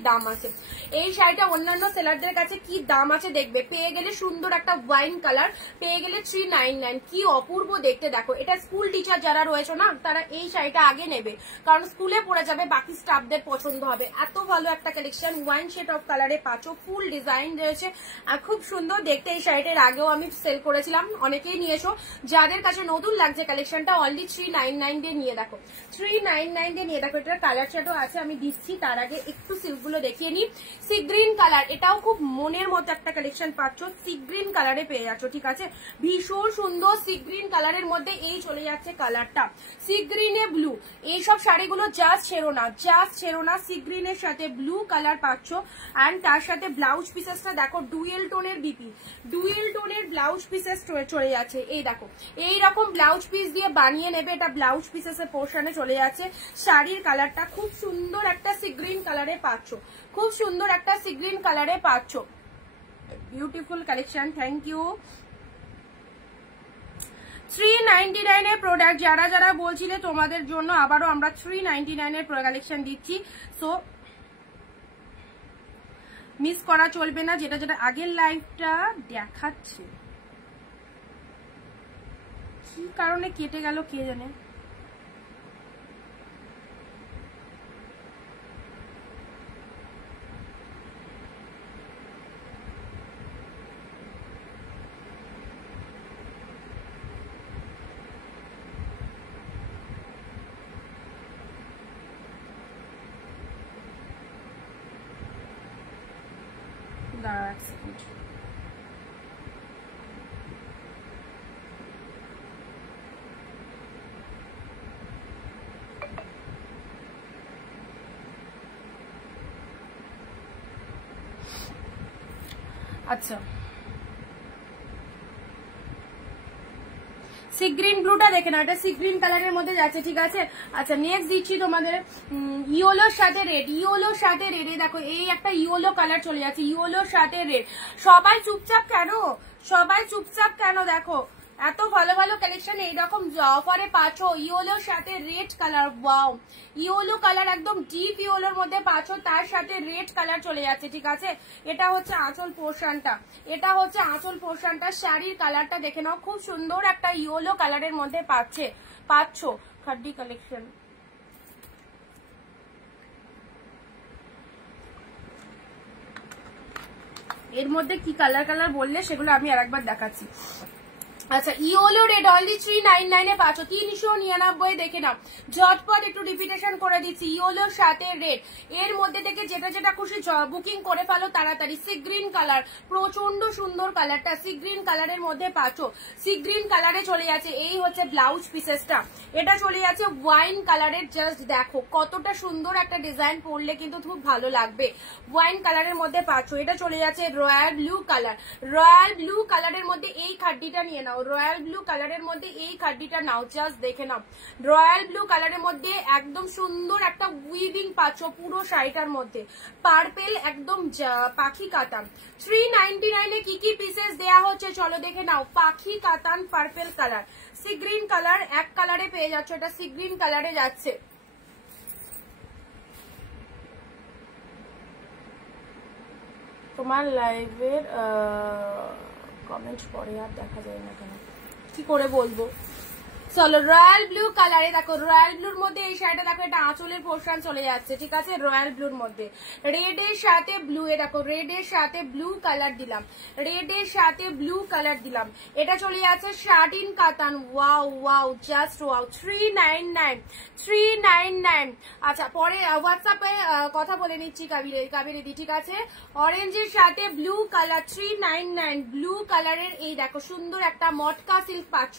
দাম আছে, দেখবে, পেয়ে গেলে সুন্দর একটা ওয়াইন কালার, পেয়ে গেলে 399, কি অপূর্ব দেখতে। দেখো এটা স্কুল টিচার যারা রয়েছে না, তারা এই শাড়িটা আগে নেবে, কারণ স্কুলে পড়ে যাবে, বাকি স্টাফদের পছন্দ হবে। এত ভালো একটা কালেকশন, ওয়াইন শেড অফ কালারে পাচ্ছ, ফুল ডিজাইন রয়েছে, আর খুব সুন্দর দেখতে। এই শাড়িটার আগেও আমি সেল করেছিলাম, অনেকেই নিয়েছো। যাদের কাছে নতুন লাগছে কালেকশনটা, অনলি 399 দিয়ে নিয়ে দেখো, 399 দিয়ে নিয়ে দেখো। এটার কালার চার্টও আছে, আমি দিচ্ছি, তার আগে একটু সিল্কগুলো দেখিয়ে নিই। সি গ্রিন কালার, এটাও খুব মনের মতো একটা কালেকশন পাচ্ছ, সি গ্রিন কালারে পেয়ে যাচ্ছ, ঠিক আছে, ভীষণ সুন্দর সি গ্রিন কালারের মধ্যে এই চলে যাচ্ছে কালারটা, সি গ্রিনে ব্লু। এইসব শাড়িগুলো জাস্ট ছেড়ো না, সি গ্রিনের সাথে ব্লু কালার পাচ্ছ, অ্যান্ড তার সাথে ব্লাউজ পিসেসটা দেখো, ডুয়েল টোনের ব্লাউজ পিসেস চলে যাচ্ছে। এই দেখো এইরকম ব্লাউজ পিস দিয়ে বানিয়ে নেবে। এটা ব্লাউজ পিসের পোর্শনে চলে যাচ্ছে। শাড়ির কালারটা খুব সুন্দর একটা সি গ্রিন কালারে পাচ্ছ, খুব সুন্দর একটা সি গ্রিন কালারে পাচ্ছ। Beautiful collection, thank you. 399 এর প্রোডাক্ট যারা যারা বলছিলে তোমাদের জন্য আবারও আমরা 399 এর কালেকশন দিচ্ছি। সো মিস করা চলবে না, যেটা যেটা আগের লাইভটা দেখাচ্ছে। কি কারণে কেটে গেল কে জানে। দাঁড়া এক সেকেন্ড। আচ্ছা, সি গ্রিন ব্লুটা দেখে না, এটা সি গ্রিন কালারের মধ্যে যাচ্ছে, ঠিক আছে। আচ্ছা, নেক্সট দিচ্ছি তোমাদের ইয়েলোর সাথে রেড। ইয়েলোর সাথে রেডে দেখো এই একটা ইয়েলো কালার চলে যাচ্ছে, ইয়েলোর সাথে রেড। সবাই চুপচাপ কেন, সবাই চুপচাপ কেন? দেখো এত ভালো ভালো কালেকশন এইরকম অফারে পাচ্ছ। ইয়েলোর সাথে red colour, wow, yellow colour একদম ডিপ ইয়েলোর মধ্যে পাচ্ছ, তার সাথে রেড কালার চলে যাচ্ছে, ঠিক আছে। এটা হচ্ছে আঁচল পোর্শনটা, এটা হচ্ছে আঁচল পোর্শনটা। শাড়ির কালারটা দেখে নাও, খুব সুন্দর একটা ইয়েলো কালারের মধ্যে পাচ্ছ। খাড্ডি কালেকশন, এর মধ্যে কি কালার কালার বললে সেগুলো আমি আরেকবার দেখাচ্ছি। আচ্ছা, ইয়েলো রেড অনলি 399 এ পাচ্ছ, 399 দেখে নাও। ঝটপট একটু রিপিটেশন করে দিচ্ছি, ইয়েলোর সাথে রেড। এর মধ্যে থেকে যেটা যেটা খুশি বুকিং করে ফেলো তাড়াতাড়ি। সি গ্রিন কালার, প্রচন্ড সুন্দর কালারটা, সি গ্রিন কালারের মধ্যে পাচ্ছ। সি গ্রিন কালারে চলে যাচ্ছে, এই হচ্ছে ব্লাউজ পিসেসটা। এটা চলে যাচ্ছে ওয়াইন কালারের। জাস্ট দেখো কতটা সুন্দর একটা ডিজাইন, পরলে কিন্তু খুব ভালো লাগবে। ওয়াইন কালারের মধ্যে পাচ্ছ। এটা চলে যাচ্ছে royal blue colour. Royal blue কালারের মধ্যে এই খাড্ডিটা নিয়ে নাও, রয়্যাল ব্লু কালারের মধ্যে এই খাড্ডিটা নাও, জাস্ট দেখে নাও। রয়্যাল ব্লু কালারের মধ্যে একদম সুন্দর একটা উইভিং পাচ্ছ পুরো শাড়িটার মধ্যে। পার্পেল একদম পাখি কাতান। 399 এ কি কি পিসেস দেয়া হচ্ছে চলো দেখে নাও। পাখি কাতান purple colour, sea green colour, এক কালারে পেয়ে যাচ্ছ। এটা সি গ্রিন কালারে যাচ্ছে। তোমার লাইভের কমেন্ট পরে আর দেখা যায় না কেন, কি করে বলবো। চলো, রয়্যাল ব্লু কালারে দেখো, রয়্যাল ব্লুর মধ্যে এই শাড়িটা দেখো, এটা আঁচলের পোর্শন চলে যাচ্ছে, ঠিক আছে। রয়্যাল ব্লুর মধ্যে রেড এর সাথে ব্লু, এ দেখো রেড এর সাথে ব্লু কালার দিলাম, রেড এর সাথে ব্লু কালার দিলাম। এটা চলে যাচ্ছে শাটিন কাতান, ওয়াও ওয়াও, জাস্ট ওয়াও। 399। আচ্ছা, পরে হোয়াটসঅ্যাপে কথা বলে নিচ্ছি কাবেরিদি, ঠিক আছে। অরেঞ্জের সাথে ব্লু কালার, 399 ব্লু কালারের। এই দেখো সুন্দর একটা মটকা সিল্ক পাচ্ছ,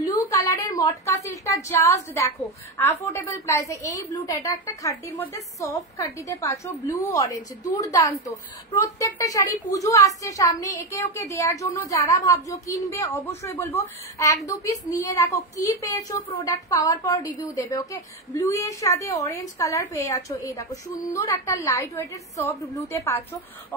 ব্লু কালারের মটকা সিল্কটা জাস্ট দেখো অ্যাফোর্ডেবল প্রাইসে। এই ব্লুটা, এটা একটা খাড্ডির মধ্যে সফট খাড্ডিতে পাচ্ছ, ব্লু অরেঞ্জ, দুর্দান্ত। প্রত্যেকটা শাড়ি পুজো আসছে সামনে, একে ওকে দেওয়ার জন্য যারা ভাবছো কিনবে, অবশ্যই বলবো এক দু পিস নিয়ে দেখো কি পেয়েছো, প্রোডাক্ট পাওয়ার পর রিভিউ দেবে, ওকে। ব্লু এর সাথে অরেঞ্জ কালার পেয়ে যাচ্ছ। এই দেখো সুন্দর একটা লাইট ওয়েটের সফট ব্লুতে পাচ্ছ।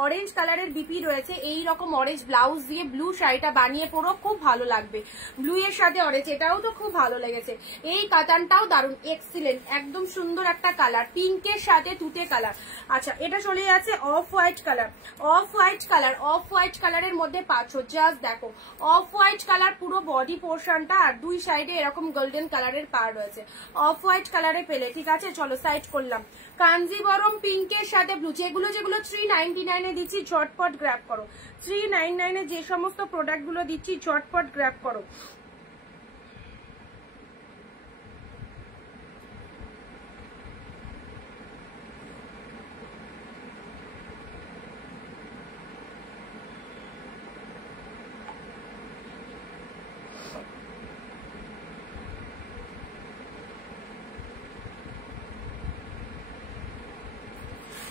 অরেঞ্জ কালারের বিপি রয়েছে, এই রকম অরেঞ্জ ব্লাউজ দিয়ে ব্লু শাড়িটা বানিয়ে পরো, খুব ভালো লাগবে। ব্লু এর সাথে অরেঞ্জ, এটাও তো খুব ভালো লেগেছে। এই কাতানটাও দারুন, এক্সিলেন্ট, একদম সুন্দর একটা কালার, পিঙ্কের সাথে তুতে কালার। আচ্ছা, এটা চলে যাচ্ছে off white colour, off white colour, off white কালারের মধ্যে পাচ্ছ। জাস্ট দেখো অফ হোয়াইট কালার পুরো বডি পোর্শনটা, আর দুই সাইডে এরকম গোল্ডেন কালারের পার রয়েছে। অফ হোয়াইট কালারে পেলে, ঠিক আছে। চলো সাইড করলাম। কাঞ্জিবরম পিঙ্কের সাথে ব্লু, যেগুলো 399 এ দিচ্ছি ঝটপট গ্র্যাব করো। 399 এ যে সমস্ত প্রোডাক্ট গুলো দিচ্ছি ঝটপট গ্র্যাব করো।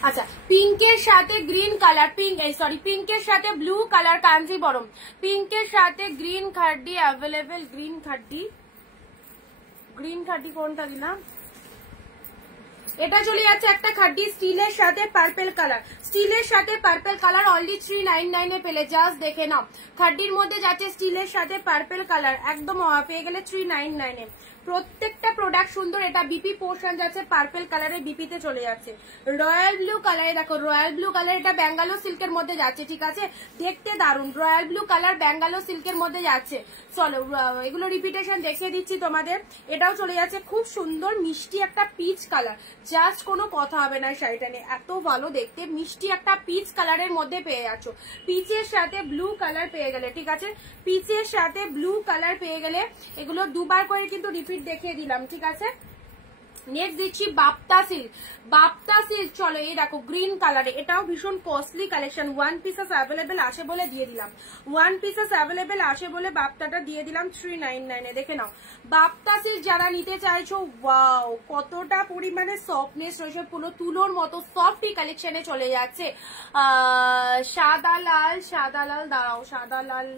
আচ্ছা, পিঙ্কের সাথে গ্রিন কালার, পিঙ্কের সাথে ব্লু কালার কাঞ্জিবরম, পিঙ্কের সাথে গ্রিন খাড্ডি অ্যাভেলেবেল, গ্রিন খাড্ডি গ্রিন খাড্ডি কোনটা দিলাম, এটা চলে যাচ্ছে একটা খাড্ডি স্টিলের সাথে পার্পেল কালার, স্টিলের সাথে পার্পেল কালার অনলি 399 এ পেলে, জাস্ট দেখে নাও। খাড্ডির মধ্যে যাচ্ছে স্টিলের সাথে পার্পেল কালার, একদম পেয়ে গেলে 399 এ। প্রত্যেকটা প্রোডাক্ট সুন্দর। এটা বিপি পোর্শন যাচ্ছে পার্পেল কালারে, বিপিতে চলে যাচ্ছে। রয়্যাল ব্লু কালারে দেখো, রয়্যাল ব্লু কালার, এটা ব্যাঙ্গালোর সিল্কের মধ্যে যাচ্ছে, ঠিক আছে, দেখতে দারুন। রয়্যাল ব্লু কালার ব্যাঙ্গালোর সিল্কের মধ্যে যাচ্ছে। চলো এগুলো রিপিটেশন দেখিয়ে দিচ্ছি তোমাদের। এটাও চলে যাচ্ছে খুব সুন্দর মিষ্টি একটা পিচ কালার, জাস্ট কোনো কথা হবে না শাড়িটা নিয়ে, এত ভালো দেখতে। মিষ্টি একটা পিচ কালারের মধ্যে পেয়ে যাচ্ছ, পিচের সাথে ব্লু কালার পেয়ে গেলে, ঠিক আছে, পিচের সাথে ব্লু কালার পেয়ে গেলে। এগুলো দুবার করে কিন্তু রিপিট দেখিয়ে দিলাম, ঠিক আছে। নেক্সট দিচ্ছি বাপ্তা সিল্ক, বাপ্তা সিল্ক। চলো এই দেখো গ্রিন কালারে, এটাও ভীষণ costly collection. One pieces available আসে বলে দিয়ে দিলাম, ওয়ান পিসেস অ্যাভেলেবেল আসে বলে বাপ্তাটা দিয়ে দিলাম 399 এ। দেখে নাও বাপ্তা সিল্ক যারা নিতে চাইছো, ওয়াও কতটা পরিমাণে সফটনেস রয়েছে, পুরো তুলোর মতো সফটি কালেকশনে চলে যাচ্ছে। সাদা লাল, সাদা লাল, দাঁড়াও, সাদা লাল,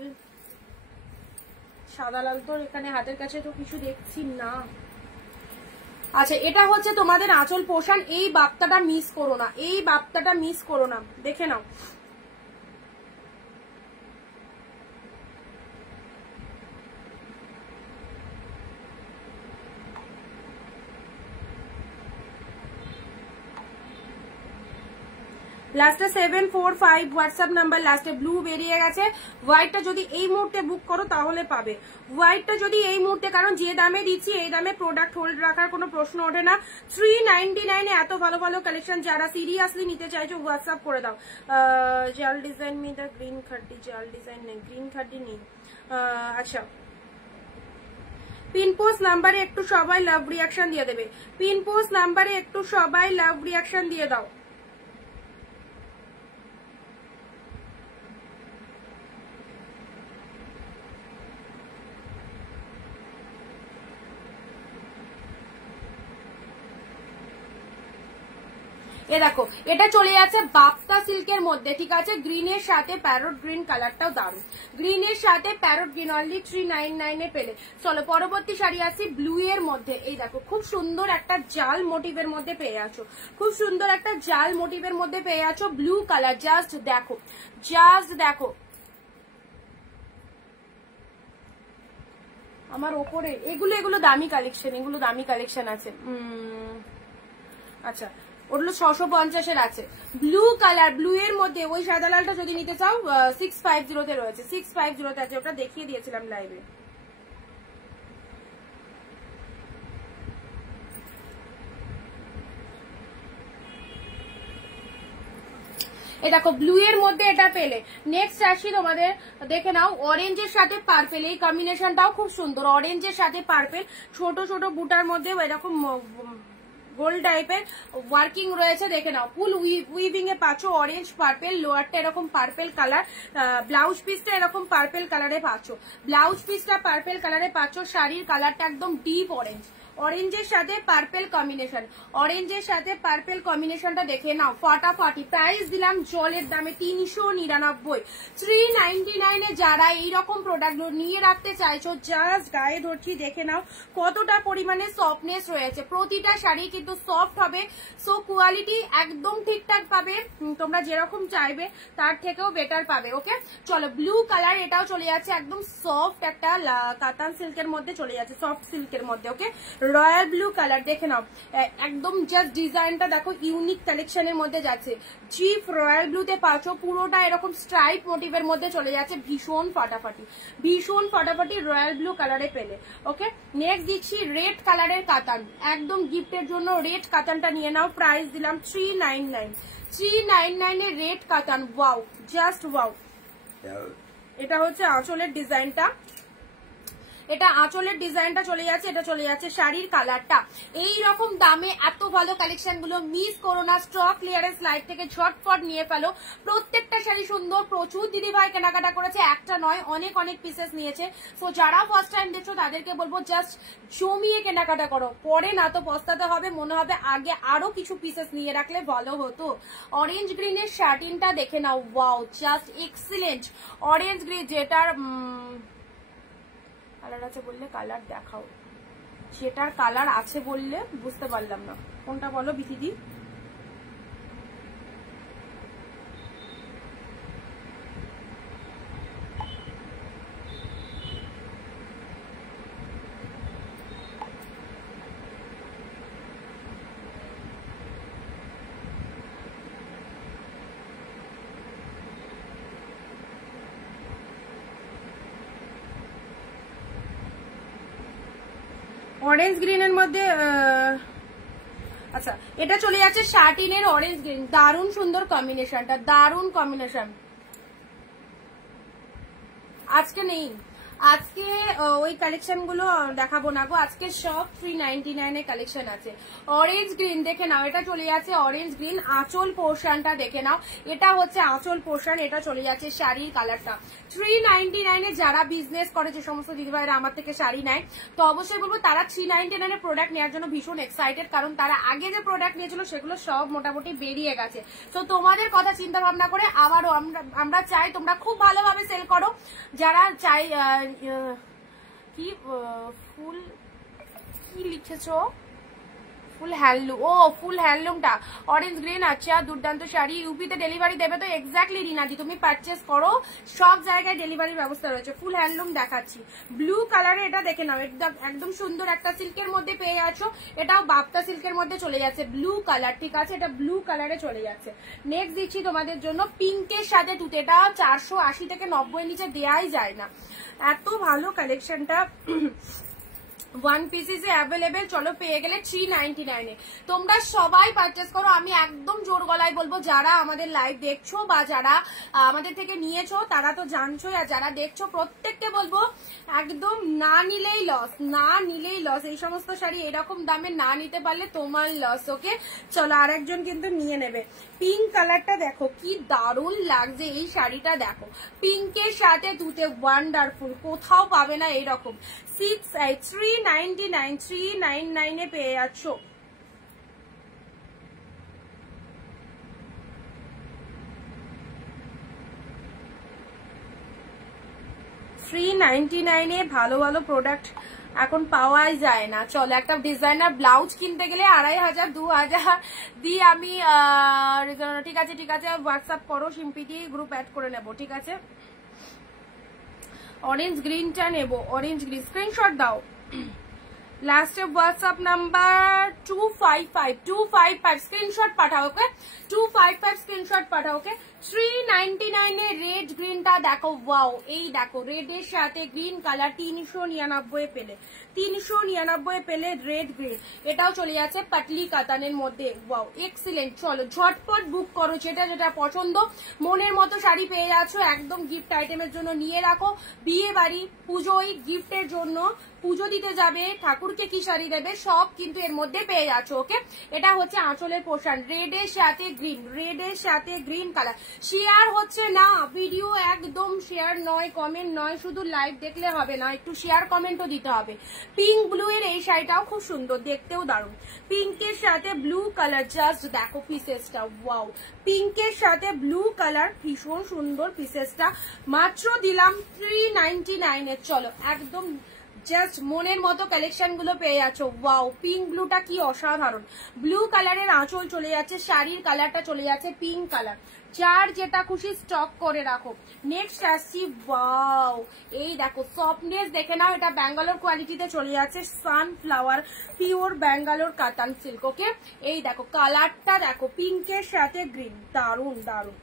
সাদা লাল তো এখানে হাতের কাছে তো কিছু দেখছি না। আচ্ছা এটা হচ্ছে তোমাদের আঁচল পোষণ, এই বাপ্তাটা মিস করো না, এই বাপ্তাটা মিস করো না, দেখে নাও। লাস্টে 745 হোয়াটসঅ্যাপ নাম্বার, লাস্টে ব্লু বেরিয়ে গেছে। হোয়াইটটা যদি এই মুহূর্তে বুক করো তাহলে পাবে, হোয়াইটটা যদি এই মুহূর্তে, কারণ যে দামে দিচ্ছি এই দামে প্রোডাক্ট হোল্ড রাখার কোনো প্রশ্ন ওঠে না। 399 এ এত ভালো ভালো কালেকশন, যারা সিরিয়াসলি নিতে চাইছো হোয়াটসঅ্যাপ করে দাও। জাল ডিজাইন মি দা গ্রিন খাড্ডি, জাল ডিজাইন নেই, গ্রিন খাড্ডি নেই। আচ্ছা পিন পোস্ট নাম্বারে একটু সবাই লাভ রিয়াকশন দিয়ে দেবে, পিন পোস্ট নাম্বারে একটু সবাই লাভ রিয়াকশন দিয়ে দাও। এ দেখো এটা চলে যাচ্ছে বাপ্তা সিল্কের মধ্যে, ঠিক আছে, গ্রিনের সাথে প্যারট গ্রিন কালারটাও দারুন, গ্রিনের সাথে প্যারট গ্রিন অনলি 399 এ পেলে। চলো পরবর্তী শাড়ি আসি ব্লু এর মধ্যে। এই দেখো খুব সুন্দর একটা জাল মোটিভের মধ্যে পেয়ে আছো, খুব সুন্দর একটা জাল মোটিভের মধ্যে পেয়ে আছো ব্লু কালার, জাস্ট দেখো, জাস্ট দেখো। আমার ওপরে এগুলো, এগুলো দামি কালেকশন, এগুলো দামি কালেকশন আছে। আচ্ছা ওগুলো 650 আছে। ব্লু কালার, ব্লু এর মধ্যে ওই সাদা লালটা যদি নিতে চাও 650 তে রয়েছে, 650 তে আছে, ওটা দেখিয়ে দিয়েছিলাম লাইভে। এই দেখো ব্লু এর মধ্যে এটা পেলে। নেক্সট আসি তোমাদের, দেখে নাও অরেঞ্জের সাথে পার্পেল, এই কম্বিনেশনটাও খুব সুন্দর, অরেঞ্জের সাথে পার্পেল, ছোট ছোট বুটার মধ্যে এরকম গোল্ড টাইপের ওয়ার্কিং রয়েছে, দেখে নাও ফুল উইভিং এ পাচ্ছ অরেঞ্জ পার্পেল, লোয়ারটা এরকম পার্পেল কালার, ব্লাউজ পিসটা এরকম পার্পেল কালারে পাচ্ছ, ব্লাউজ পিসটা পার্পেল কালারে পাচ্ছ, শাড়ির কালারটা একদম ডিপ অরেঞ্জ, অরেঞ্জের সাথে পার্পেল কম্বিনেশন, অরেঞ্জের সাথে পার্পেল কম্বিনেশনটা দেখে নাও ফাটাফাটি। প্রাইস দিলাম জলের দামে 399, 399 এ। যারা এইরকম প্রোডাক্ট নিয়ে রাখতে চাইছো জাস্ট গায়ে ধরছি, দেখে নাও কতটা পরিমাণে সফটনেস রয়েছে, প্রতিটা শাড়ি কিন্তু সফট হবে, সো কোয়ালিটি একদম ঠিকঠাক পাবে, তোমরা যেরকম চাইবে তার থেকেও বেটার পাবে। ওকে চলো ব্লু কালার, এটাও চলে যাচ্ছে একদম সফট একটা কাতান সিল্কের মধ্যে চলে যাচ্ছে, সফট সিল্কের মধ্যে। ওকে রয়্যাল ব্লু কালার দেখে নাও, একদম জাস্ট ডিজাইনটা দেখো ইউনিক কালেকশনের মধ্যে যাচ্ছে, চিপ রয়্যাল ব্লুতে পাচ্ছ, পুরোটা এরকম স্ট্রাইপ মোটিভের মধ্যে চলে যাচ্ছে, ভীষণ ফাটাফাটি, ভীষণ ফাটাফাটি রয়্যাল ব্লু কালারে পেলে। ওকে নেক্সট দিচ্ছি রেড কালারের কাতান, একদম গিফটের জন্য রেড কাতানটা নিয়ে নাও, প্রাইস দিলাম 399, 399 এর রেড কাতান, ওয়াও জাস্ট ওয়াও। এটা হচ্ছে আঁচলের ডিজাইনটা, এটা আঁচলের ডিজাইনটা চলে যাচ্ছে, এটা চলে যাচ্ছে শাড়ির কালারটা। এই রকম দামে এত ভালো কালেকশন গুলো মিস করো না, স্টক ক্লিয়ারেন্স লাইভ থেকে ঝটপট নিয়ে ফেলো। প্রত্যেকটা শাড়ি সুন্দর, প্রচুর দিদিভাই কেনাকাটা করেছে, একটা নয় অনেক অনেক পিসেস নিয়েছে। তো যারা ফার্স্ট টাইম দেখছো তাদেরকে বলবো জাস্ট জমিয়ে কেনাকাটা করো, পরে না তো পস্তাতে হবে, মনে হবে আগে আরো কিছু পিসেস নিয়ে রাখলে ভালো হতো। অরেঞ্জ গ্রিনের শার্টিনটা দেখে নাও, wow just excellent, orange green, যেটার কালার আছে বললে কালার দেখাও, যেটার কালার আছে বললে বুঝতে পারলাম না, কোনটা বলো বিথিদি? অরেঞ্জ গ্রিনের মধ্যে আচ্ছা, এটা চলে যাচ্ছে শার্টিনের অরেঞ্জ গ্রিন, দারুণ সুন্দর কম্বিনেশনটা, দারুণ কম্বিনেশন। আজকে নেই, আজকে ওই কালেকশন গুলো দেখাবো না গো, আজকে সব 399 এর কালেকশন আছে। অরেঞ্জ গ্রিন দেখে নাও, এটা চলে যাচ্ছে অরেঞ্জ গ্রিন। আঁচল পোর্শনটা দেখে নাও, এটা হচ্ছে আঁচল পোর্শন, এটা চলে যাচ্ছে শাড়ির কালারটা। 399 এ যারা বিজনেস করে, যে সমস্ত দিদিভাইরা আমার থেকে শাড়ি নেয়, তো অবশ্যই বলবো তারা 399 এর প্রোডাক্ট নেওয়ার জন্য ভীষণ এক্সাইটেড, কারণ তারা আগে যে প্রোডাক্ট নিয়েছিল সেগুলো সব মোটামুটি বেরিয়ে গেছে। তো তোমাদের কথা চিন্তা ভাবনা করে আবারও আমরা চাই তোমরা খুব ভালোভাবে সেল করো। যারা চাই কি ফুল কি লিখেছো, ফুল হ্যান্ডলুম, ও ফুল হ্যান্ডলুমটা অরেঞ্জ গ্রিন। আচ্ছা, দুর্দান্ত শাড়ি। ইউপিতে ডেলিভারি দেবে তো? এক্স্যাক্টলি রিনাজি, তুমি পারচেস করো, সব জায়গায় ডেলিভারির ব্যবস্থা রয়েছে। ফুল হ্যান্ডলুম দেখাচ্ছি, ব্লু কালারে, এটা দেখে নাও, একদম সুন্দর একটা সিল্কের মধ্যে পেয়ে যাচ্ছো। এটাও বাপ্তা সিল্কের মধ্যে চলে যাচ্ছে, ব্লু কালার, ঠিক আছে, এটা ব্লু কালারে চলে যাচ্ছে। নেক্সট দিচ্ছি তোমাদের জন্য পিঙ্কের সাথে তুতে, এটা 480 থেকে 90 নিচে দেয়াই যায় না, এত ভালো কালেকশনটা। 1 পিসেসে অ্যাভেলেবেল, চলো পেয়ে গেলে 399 এ। তোমরা সবাই পারচেস করো। আমি একদম জোর গলায় বলবো, যারা আমাদের লাইভ দেখছো বা যারা আমাদের থেকে নিয়েছো তারা তো জানছোই, আর যারা দেখছো প্রত্যেককে বলবো একদম না নিলেই লস, না নিলেই লস। এই সমস্ত শাড়ি এরকম দামে না নিতে পারলে তোমার লস। ওকে, চলো আর একজন কিন্তু নিয়ে নেবে। পিঙ্ক কালারটা দেখো কি দারুণ লাগছে, এই শাড়িটা দেখো, পিঙ্কের সাথে দুতে ওয়ান্ডারফুল, কোথাও পাবে না এইরকম। 399 এ পেয়ে যাচ্ছ। $399 এ ভালো ভালো প্রোডাক্ট এখন পাওয়াই যায় না। চলো, একটা ডিজাইনার ব্লাউজ কিনতে গেলে 2500 2000 দিয়ে আমি ঠিক আছে ঠিক আছে, হোয়াটসঅ্যাপ করো, সিম্পিটি গ্রুপ অ্যাড করে নেবো, ঠিক আছে। অরেঞ্জ গ্রিনটা নেবো, অরেঞ্জ গ্রিন, স্ক্রিনশট দাও। লাস্টে WhatsApp number 255 screenshot Pathao, okay, 255 screenshot Pathao, okay. 399 a red গ্রিনটা দেখো, ওয়াও, এই দেখো রেডের সাথে গ্রিন কালার, 399 পেলে, 399 পেলে রেড গ্রিন। এটাও চলে যাচ্ছে পাটলি কাতানের মধ্যে, ওয়াও এক্সিলেন্ট। চলো ঝটপট বুক করো, যেটা যেটা পছন্দ, মনের মতো শাড়ি পেয়ে যাচ্ছ, একদম গিফট আইটেমের জন্য নিয়ে রাখো। বিয়ে বাড়ি, পুজোয় গিফটের জন্য, পুজো দিতে যাবে, ঠাকুরকে কি শাড়ি দেবে, সব কিন্তু এর মধ্যে পেয়ে যাচ্ছ, ওকে। এটা হচ্ছে আঁচলের পোর্শন, রেডের সাথে গ্রিন, রেডের সাথে গ্রিন কালার। শেয়ার হচ্ছে না ভিডিও, একদম শেয়ার নয়, কমেন্ট নয়, শুধু লাইভ দেখলে হবে না, একটু শেয়ার কমেন্টও দিতে হবে। পিঙ্ক ব্লু এর এই শাড়িটাও খুব সুন্দর, দেখতেও দারুণ। পিঙ্কের সাথে ব্লু কালার, জাস্ট দেখো পিসেসটা, ওয়াও, পিঙ্কের সাথে ব্লু কালার, ভীষণ সুন্দর পিসেসটা। মাত্র দিলাম 399 এর। চলো একদম জাস্ট মনের মতো কালেকশন গুলো পেয়ে যাচ্ছ। ওয়াও, পিঙ্ক ব্লুটা কি অসাধারণ, ব্লু কালারের আঁচল চলে যাচ্ছে, শাড়ির কালারটা চলে যাচ্ছে পিঙ্ক কালার। যার যেটা খুশি স্টক করে রাখো। নেক্সট আসছি, ওয়াও, এই দেখো সফটনেস দেখে নাও, এটা ব্যাঙ্গালোর কোয়ালিটিতে চলে যাচ্ছে, সানফ্লাওয়ার পিওর ব্যাঙ্গালোর কাতান সিল্ক, ওকে। এই দেখো কালারটা দেখো, পিঙ্কের সাথে গ্রিন, দারুন দারুন।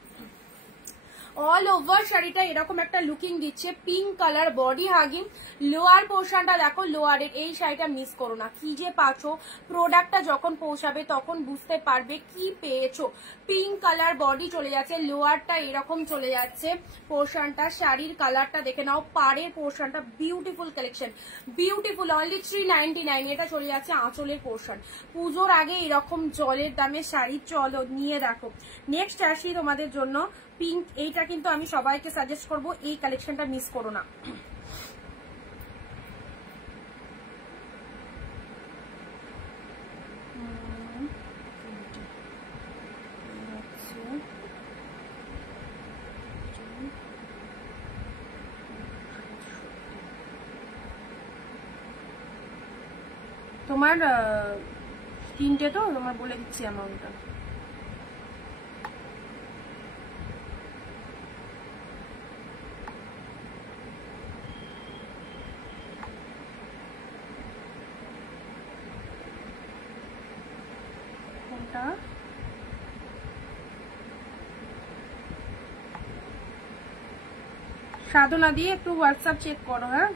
অল ওভার শাড়িটা এরকম একটা লুকিং দিচ্ছে, pink colour body hugging. Lower পোর্শনটা দেখো, লোয়ারের এই শাড়িটা মিস করো না, কি যে পাচ্ছো, প্রোডাক্টটা যখন পৌঁছাবে তখন বুঝতে পারবে কি পেয়েছো। পিঙ্ক কালার বডি চলে যাচ্ছে, লোয়ারটা এরকম চলে যাচ্ছে পোর্শনটা, শাড়ির কালারটা দেখে নাও, পাড়ের পোর্শনটা বিউটিফুল কালেকশন, বিউটিফুল। অনলি 399, এটা চলে যাচ্ছে আঁচলের পোর্শন। পুজোর আগে এরকম জলের দামে শাড়ি, চলো নিয়ে দেখো। নেক্সট আসি তোমাদের জন্য পিঙ্ক, এইটা কিন্তু আমি সবাইকে সাজেস্ট করবো, এই কালেকশনটা মিস করো না। তোমার 3টে তো তোমার বলে দিচ্ছি অ্যামাউন্টটা। কোনটা? সাধনা দিয়ে একটু হোয়াটসঅ্যাপ চেক করো। হ্যাঁ,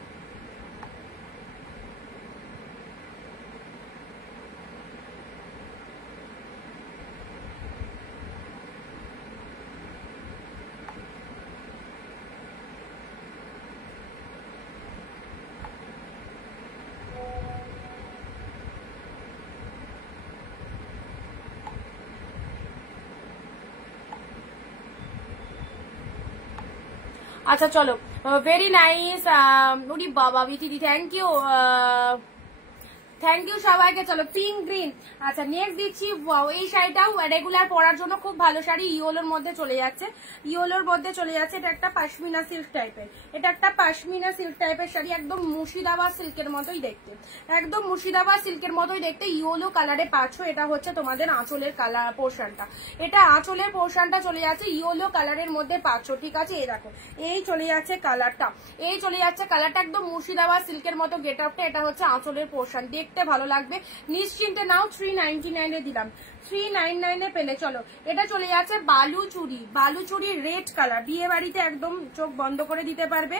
আচ্ছা চলো, ভেরি নাইস। উনি বাবা বিথিদি, থ্যাংক ইউ, থ্যাংক ইউ সবাইকে। চলো পিঙ্ক গ্রিন। আচ্ছা নেক্সট দিচ্ছি, এই শাড়িটাও রেগুলার পরার জন্য খুব ভালো শাড়ি, ইয়েলোর মধ্যে চলে যাচ্ছে, ইয়েলোর মধ্যে চলে যাচ্ছে। এটা একটা পাশমিনা সিল্ক টাইপের, এটা একটা পাশমিনা সিল্ক টাইপের শাড়ি, একদম মুর্শিদাবাদ সিল্কের মতোই দেখতে, একদম মুর্শিদাবাদ সিল্কের মতোই দেখতে, ইয়েলো কালারে পাচ্ছ। এটা হচ্ছে তোমাদের আঁচলের কালার পোর্শনটা, এটা আঁচলের পোর্শনটা চলে যাচ্ছে ইয়েলো কালারের মধ্যে পাচ্ছ, ঠিক আছে। এই দেখো, এই চলে যাচ্ছে কালারটা, এই চলে যাচ্ছে কালারটা, একদম মুর্শিদাবাদ সিল্কের মতো গেট আপটা। এটা হচ্ছে আঁচলের পোর্শন, দেখতে ভালো লাগবে, নিশ্চিন্তে নাও। 399 এ দিলাম, 399 এ পেলে। চলো এটা চলে যাচ্ছে বালুচুরি, বালুচুরি রেড কালার, বিয়ে বাড়িতে একদম চোখ বন্ধ করে দিতে পারবে।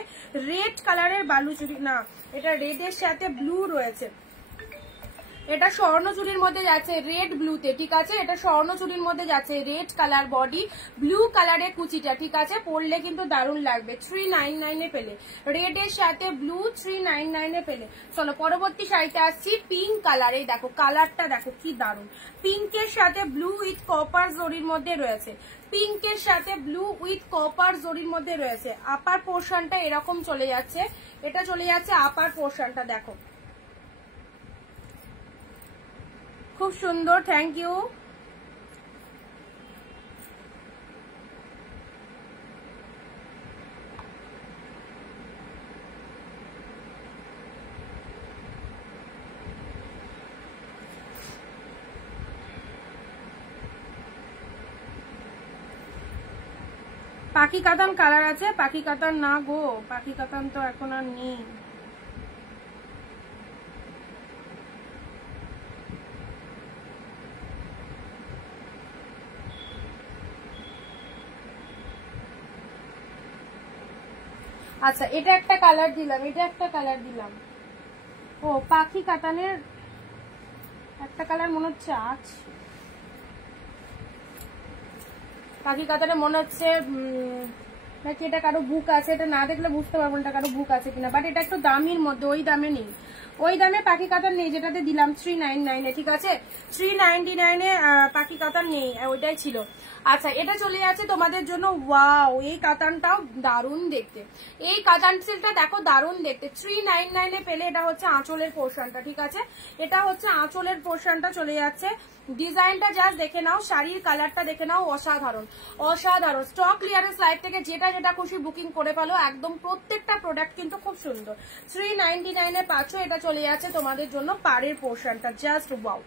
রেড কালারের বালুচুরি, না এটা রেডের সাথে ব্লু রয়েছে, এটা স্বর্ণচুরির মধ্যে যাচ্ছে রেড ব্লুতে, ঠিক আছে। এটা স্বর্ণচুরির মধ্যে যাচ্ছে, রেড কালার বডি, ব্লু কালারের কুচিটা, ঠিক আছে। পরলে কিন্তু দারুণ লাগবে। 399 এ পেলে, রেডের সাথে ব্লু 399 এ পেলে। চলো পরবর্তী শাড়িতে আসছি, পিঙ্ক কালার। এই দেখো কালারটা দেখো কি দারুণ, পিঙ্কের সাথে ব্লু উইথ কপার জরির মধ্যে রয়েছে, পিঙ্কের সাথে ব্লু উইথ কপার জরির মধ্যে রয়েছে। আপার পোর্শনটা এরকম চলে যাচ্ছে, এটা চলে যাচ্ছে আপার পোর্শনটা, দেখো খুব সুন্দর, থ্যাংক ইউ। পাখি কাতান কালার আছে, পাখি কাতান না গো, পাখি কাতান তো এখন আর নেই। আচ্ছা এটা একটা কালার দিলাম, এটা একটা কালার দিলাম। ও পাখি কাতানের একটা কালার মনে হচ্ছে আছে, পাখি কাতানে মনে হচ্ছে নাকি এটা কারো বুক আছে, এটা না দেখলে বুঝতে পারবো না এটা কারো বুক আছে কিনা, বাট এটা একটু দামির মধ্যে, ওই দামে নেই, ওই দামে পাখি কাতার নেই যেটাতে দিলাম 399 এ, ঠিক আছে। 399 এ পাখি কাতার নেই, ওইটাই ছিল। আচ্ছা এটা চলে যাচ্ছে তোমাদের জন্য, ওয়াও এই কাতানটাও দারুণ দেখতে, এই কাতান সিলটা দেখো দারুণ দেখতে। 399 এ পেলে। এটা হচ্ছে আঁচলের পোর্শনটা, ঠিক আছে, এটা হচ্ছে আঁচলের পোর্শনটা চলে যাচ্ছে। ডিজাইনটা জাস্ট দেখে নাও, শাড়ির কালারটা দেখে নাও, অসাধারণ অসাধারণ। স্টক ক্লিয়ারেন্স লাইভ থেকে যেটা যেটা খুশি বুকিং করে ফেলো, একদম প্রত্যেকটা প্রোডাক্ট কিন্তু খুব সুন্দর। 399 এ পাচ্ছ। এটা চলে যাচ্ছে তোমাদের জন্য পাড়ের পোর্শনটা, just wow,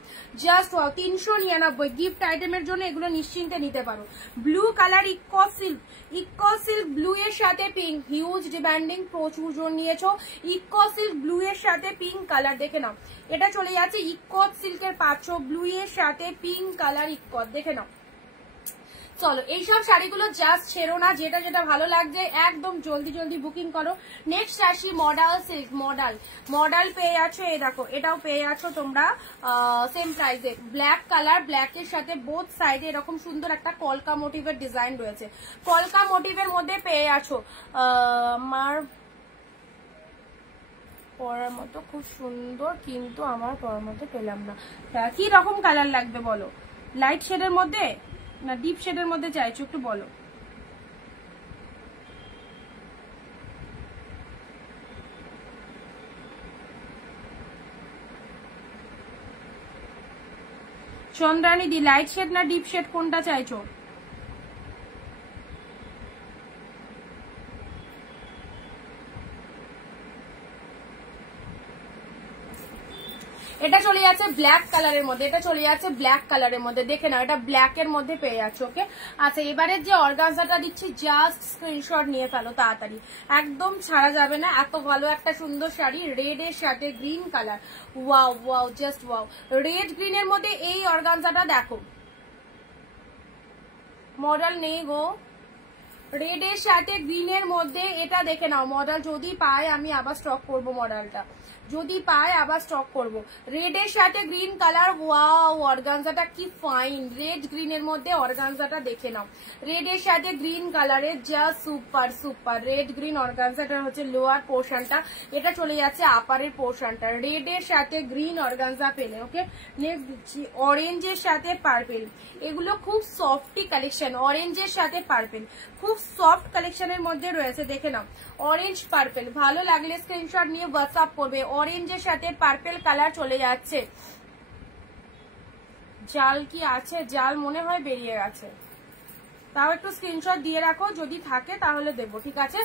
just wow. 399 gift আইটেমের জন্য এগুলো নিশ্চিন্তে নিতে পারো। Blue colour eco silk, eco silk blue এর সাথে পিঙ্ক, হিউজ ডিমান্ডিং, প্রচুর জন নিয়েছো। ইকো সিল্ক ব্লু এর সাথে পিঙ্ক কালার দেখে নাও, এটা চলে যাচ্ছে ইকো সিল্কের পাচ্ছ, ব্লু এর সাথে পিঙ্ক কালার ইকো দেখে নাও। চলো এইসব শাড়িগুলো জাস্ট ছেড়ো না, যেটা যেটা ভালো লাগছে একদম জলদি জলদি বুকিং করো। নেক্সট আসি মডাল সিল্ক, মডাল, মডাল পেয়ে যাচ্ছ, এই দেখো এটাও পেয়ে যাচ্ছ তোমরা সেম প্রাইসে। ব্ল্যাক কালার, ব্ল্যাকের সাথে বোথ সাইডে এরকম সুন্দর একটা কলকা মোটিভের ডিজাইন রয়েছে, কলকা মোটিভের মধ্যে পেয়ে যাচ্ছ। আমার পরার মতো খুব সুন্দর, কিন্তু আমার পরার মতো পেলাম না। কি রকম কালার লাগবে বলো, লাইট শেডের মধ্যে না ডিপ শেডের মধ্যে চাইছো একটু বলো। চন্দ্রানী দি লাইট শেড না ডিপ শেড কোনটা চাইছো? এটা চলে যাচ্ছে ব্ল্যাক কালারের মধ্যে, এটা চলে যাচ্ছে ব্ল্যাক কালারের মধ্যে, দেখে নাও এটা ব্ল্যাক এর মধ্যে পেয়ে যাচ্ছে। ওকে, আচ্ছা এবারে যে অর্গানজাটা দিচ্ছি জাস্ট স্ক্রিনশট নিয়ে ফেলো তাড়াতাড়ি, একদম ছাড়া যাবে না। এত ভালো একটা সুন্দর শাড়ি, রেড এর সাথে green colour, wow wow just wow. Red green এর মধ্যে এই অর্গানজাটা দেখো, মডেল নেই গো, রেড এর সাথে গ্রিন এর মধ্যে এটা দেখে নাও। মডেল যদি পাই আমি আবার স্টক করব, মডেলটা যদি পাই আবার স্টক করব। রেড এর সাথে গ্রিন কালার, ওয়াও অর্গানজাটা কি ফাইন, রেড গ্রিন এর মধ্যে অর্গানজাটা দেখে নাও। রেড এর সাথে গ্রিন কালারের যা সুপার সুপার, রেড গ্রিন অর্গানজাটা হচ্ছে লোয়ার পোর্শনটা, এটা চলে যাচ্ছে আপারের পোর্শনটা। রেড এর সাথে গ্রিন অর্গানজা পেলে। ওকে, নেক্সট দিচ্ছি অরেঞ্জের সাথে পার্পেল, এগুলো খুব সফটি কালেকশন, অরেঞ্জের সাথে পার্পেল খুব সফট কালেকশনের মধ্যে রয়েছে, দেখে নাও। অরেঞ্জ পার্পেল, ভালো লাগলে স্ক্রিনশট নিয়ে হোয়াটসঅ্যাপ করবে। অরেঞ্জের সাথে পার্পেল কালার চলে যাচ্ছে। জাল কি আছে? জাল মনে হয় বেরিয়ে গেছে, তাও একটু স্ক্রিনশট দিয়ে রাখো, যদি থাকে তাহলে দেবো, ঠিক আছে?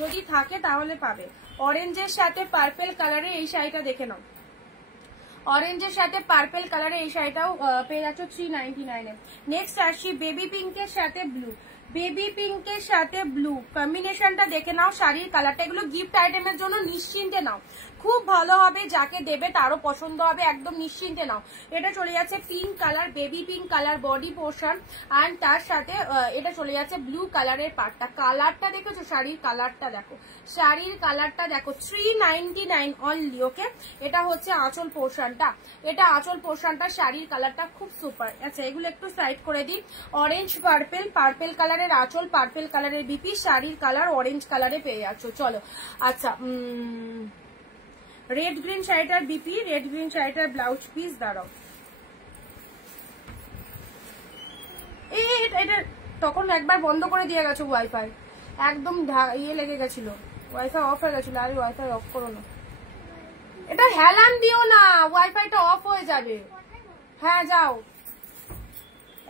যদি থাকে তাহলে পাবে। অরেঞ্জের সাথে পার্পেল কালারে এই শাড়িটা দেখে নাও, অরেঞ্জের সাথে পার্পেল কালারে এই শাড়িটাও পেয়ে যাচ্ছ 399 এ। নেক্সট আসছি বেবি পিঙ্কের সাথে ব্লু, বেবি পিঙ্কের সাথে ব্লু কম্বিনেশনটা দেখে নাও। শাড়ির কালারটা, এগুলো গিফট আইটেমের জন্য নিশ্চিন্তে নাও, খুব ভালো হবে, যাকে দেবে তারও পছন্দ হবে, একদম নিশ্চিন্তে নাও। এটা চলে যাচ্ছে pink colour, baby pink colour body portion, and তার সাথে এটা চলে যাচ্ছে ব্লু কালারের পাটটা। কালারটা দেখেছো, শাড়ির কালারটা দেখো, শাড়ির কালারটা দেখো, 399 অনলি। ওকে, এটা হচ্ছে আঁচল পোর্শনটা, এটা আঁচল পোর্শনটা, শাড়ির কালারটা খুব সুপার। আচ্ছা এগুলো একটু সাইড করে দিই। অরেঞ্জ পার্পেল, পার্পেল কালারের আঁচল, পার্পেল কালারের বিপি, শাড়ির কালার অরেঞ্জ কালারে পেয়ে যাচ্ছ। চলো আচ্ছা রেড গ্রিন শাড়িটার বিপি, রেড গ্রিন শাড়িটার ব্লাউজ পিস, দাঁড়াও এটা তখন একবার বন্ধ করে দিয়ে গেছো ওয়াইফাই, একদম ইয়ে লেগে গেছিল, ওয়াইফাই অফ হয়ে গেছিল। আরে ওয়াইফাই অফ করো না, এটা হেলান দিও না, ওয়াইফাইটা অফ হয়ে যাবে। হ্যাঁ যাও,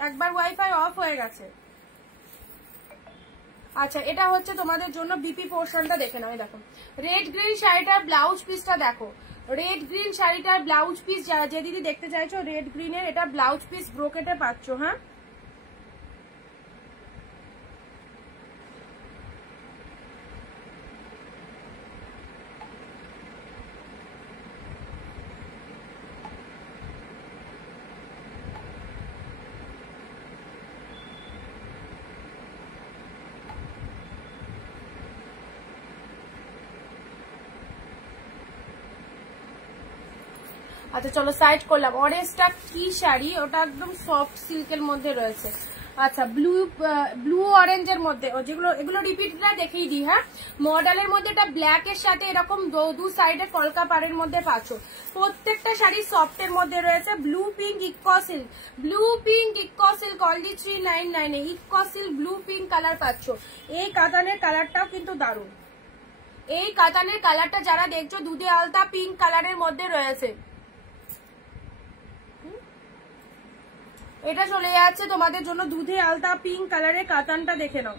একবার ওয়াইফাই অফ হয়ে গেছে। আচ্ছা এটা হচ্ছে তোমাদের জন্য বিপি পোর্শনটা দেখে নাও। দেখো রেড গ্রিন শাড়িটার ব্লাউজ পিসটা দেখো, রেড গ্রিন শাড়িটার ব্লাউজ পিস, যারা যে দিদি দেখতে চাইছো রেড গ্রিনের, এটা ব্লাউজ পিস ব্রোকেটে পাচ্ছ। হ্যাঁ আচ্ছা চলো সাইড করলাম। অরেঞ্জটা কি শাড়ি, ওটা একদম সফট সিল্কের মধ্যে রয়েছে। আচ্ছা ব্লু অরেঞ্জের মধ্যে, যেগুলো এগুলো রিপিটটা দেখিয়ে দিই। হ্যাঁ মডেলের মধ্যে এটা ব্ল্যাক এর সাথে এরকম দু সাইডে কলকা পাড়ের মধ্যে পাচ্ছ। প্রত্যেকটা শাড়ি সফটের মধ্যে রয়েছে। Blue pink eco silk, blue pink eco silk only 399 এ eco silk blue pink colour পাচ্ছ। এই কাতানের কালারটাও কিন্তু দারুণ, এই কাতানের কালারটা যারা দেখছো দুধে আলতা পিঙ্ক কালারের মধ্যে রয়েছে। এটা চলে যাচ্ছে তোমাদের জন্য দুধে আলতা পিঙ্ক কালারের কাতানটা দেখে নাও।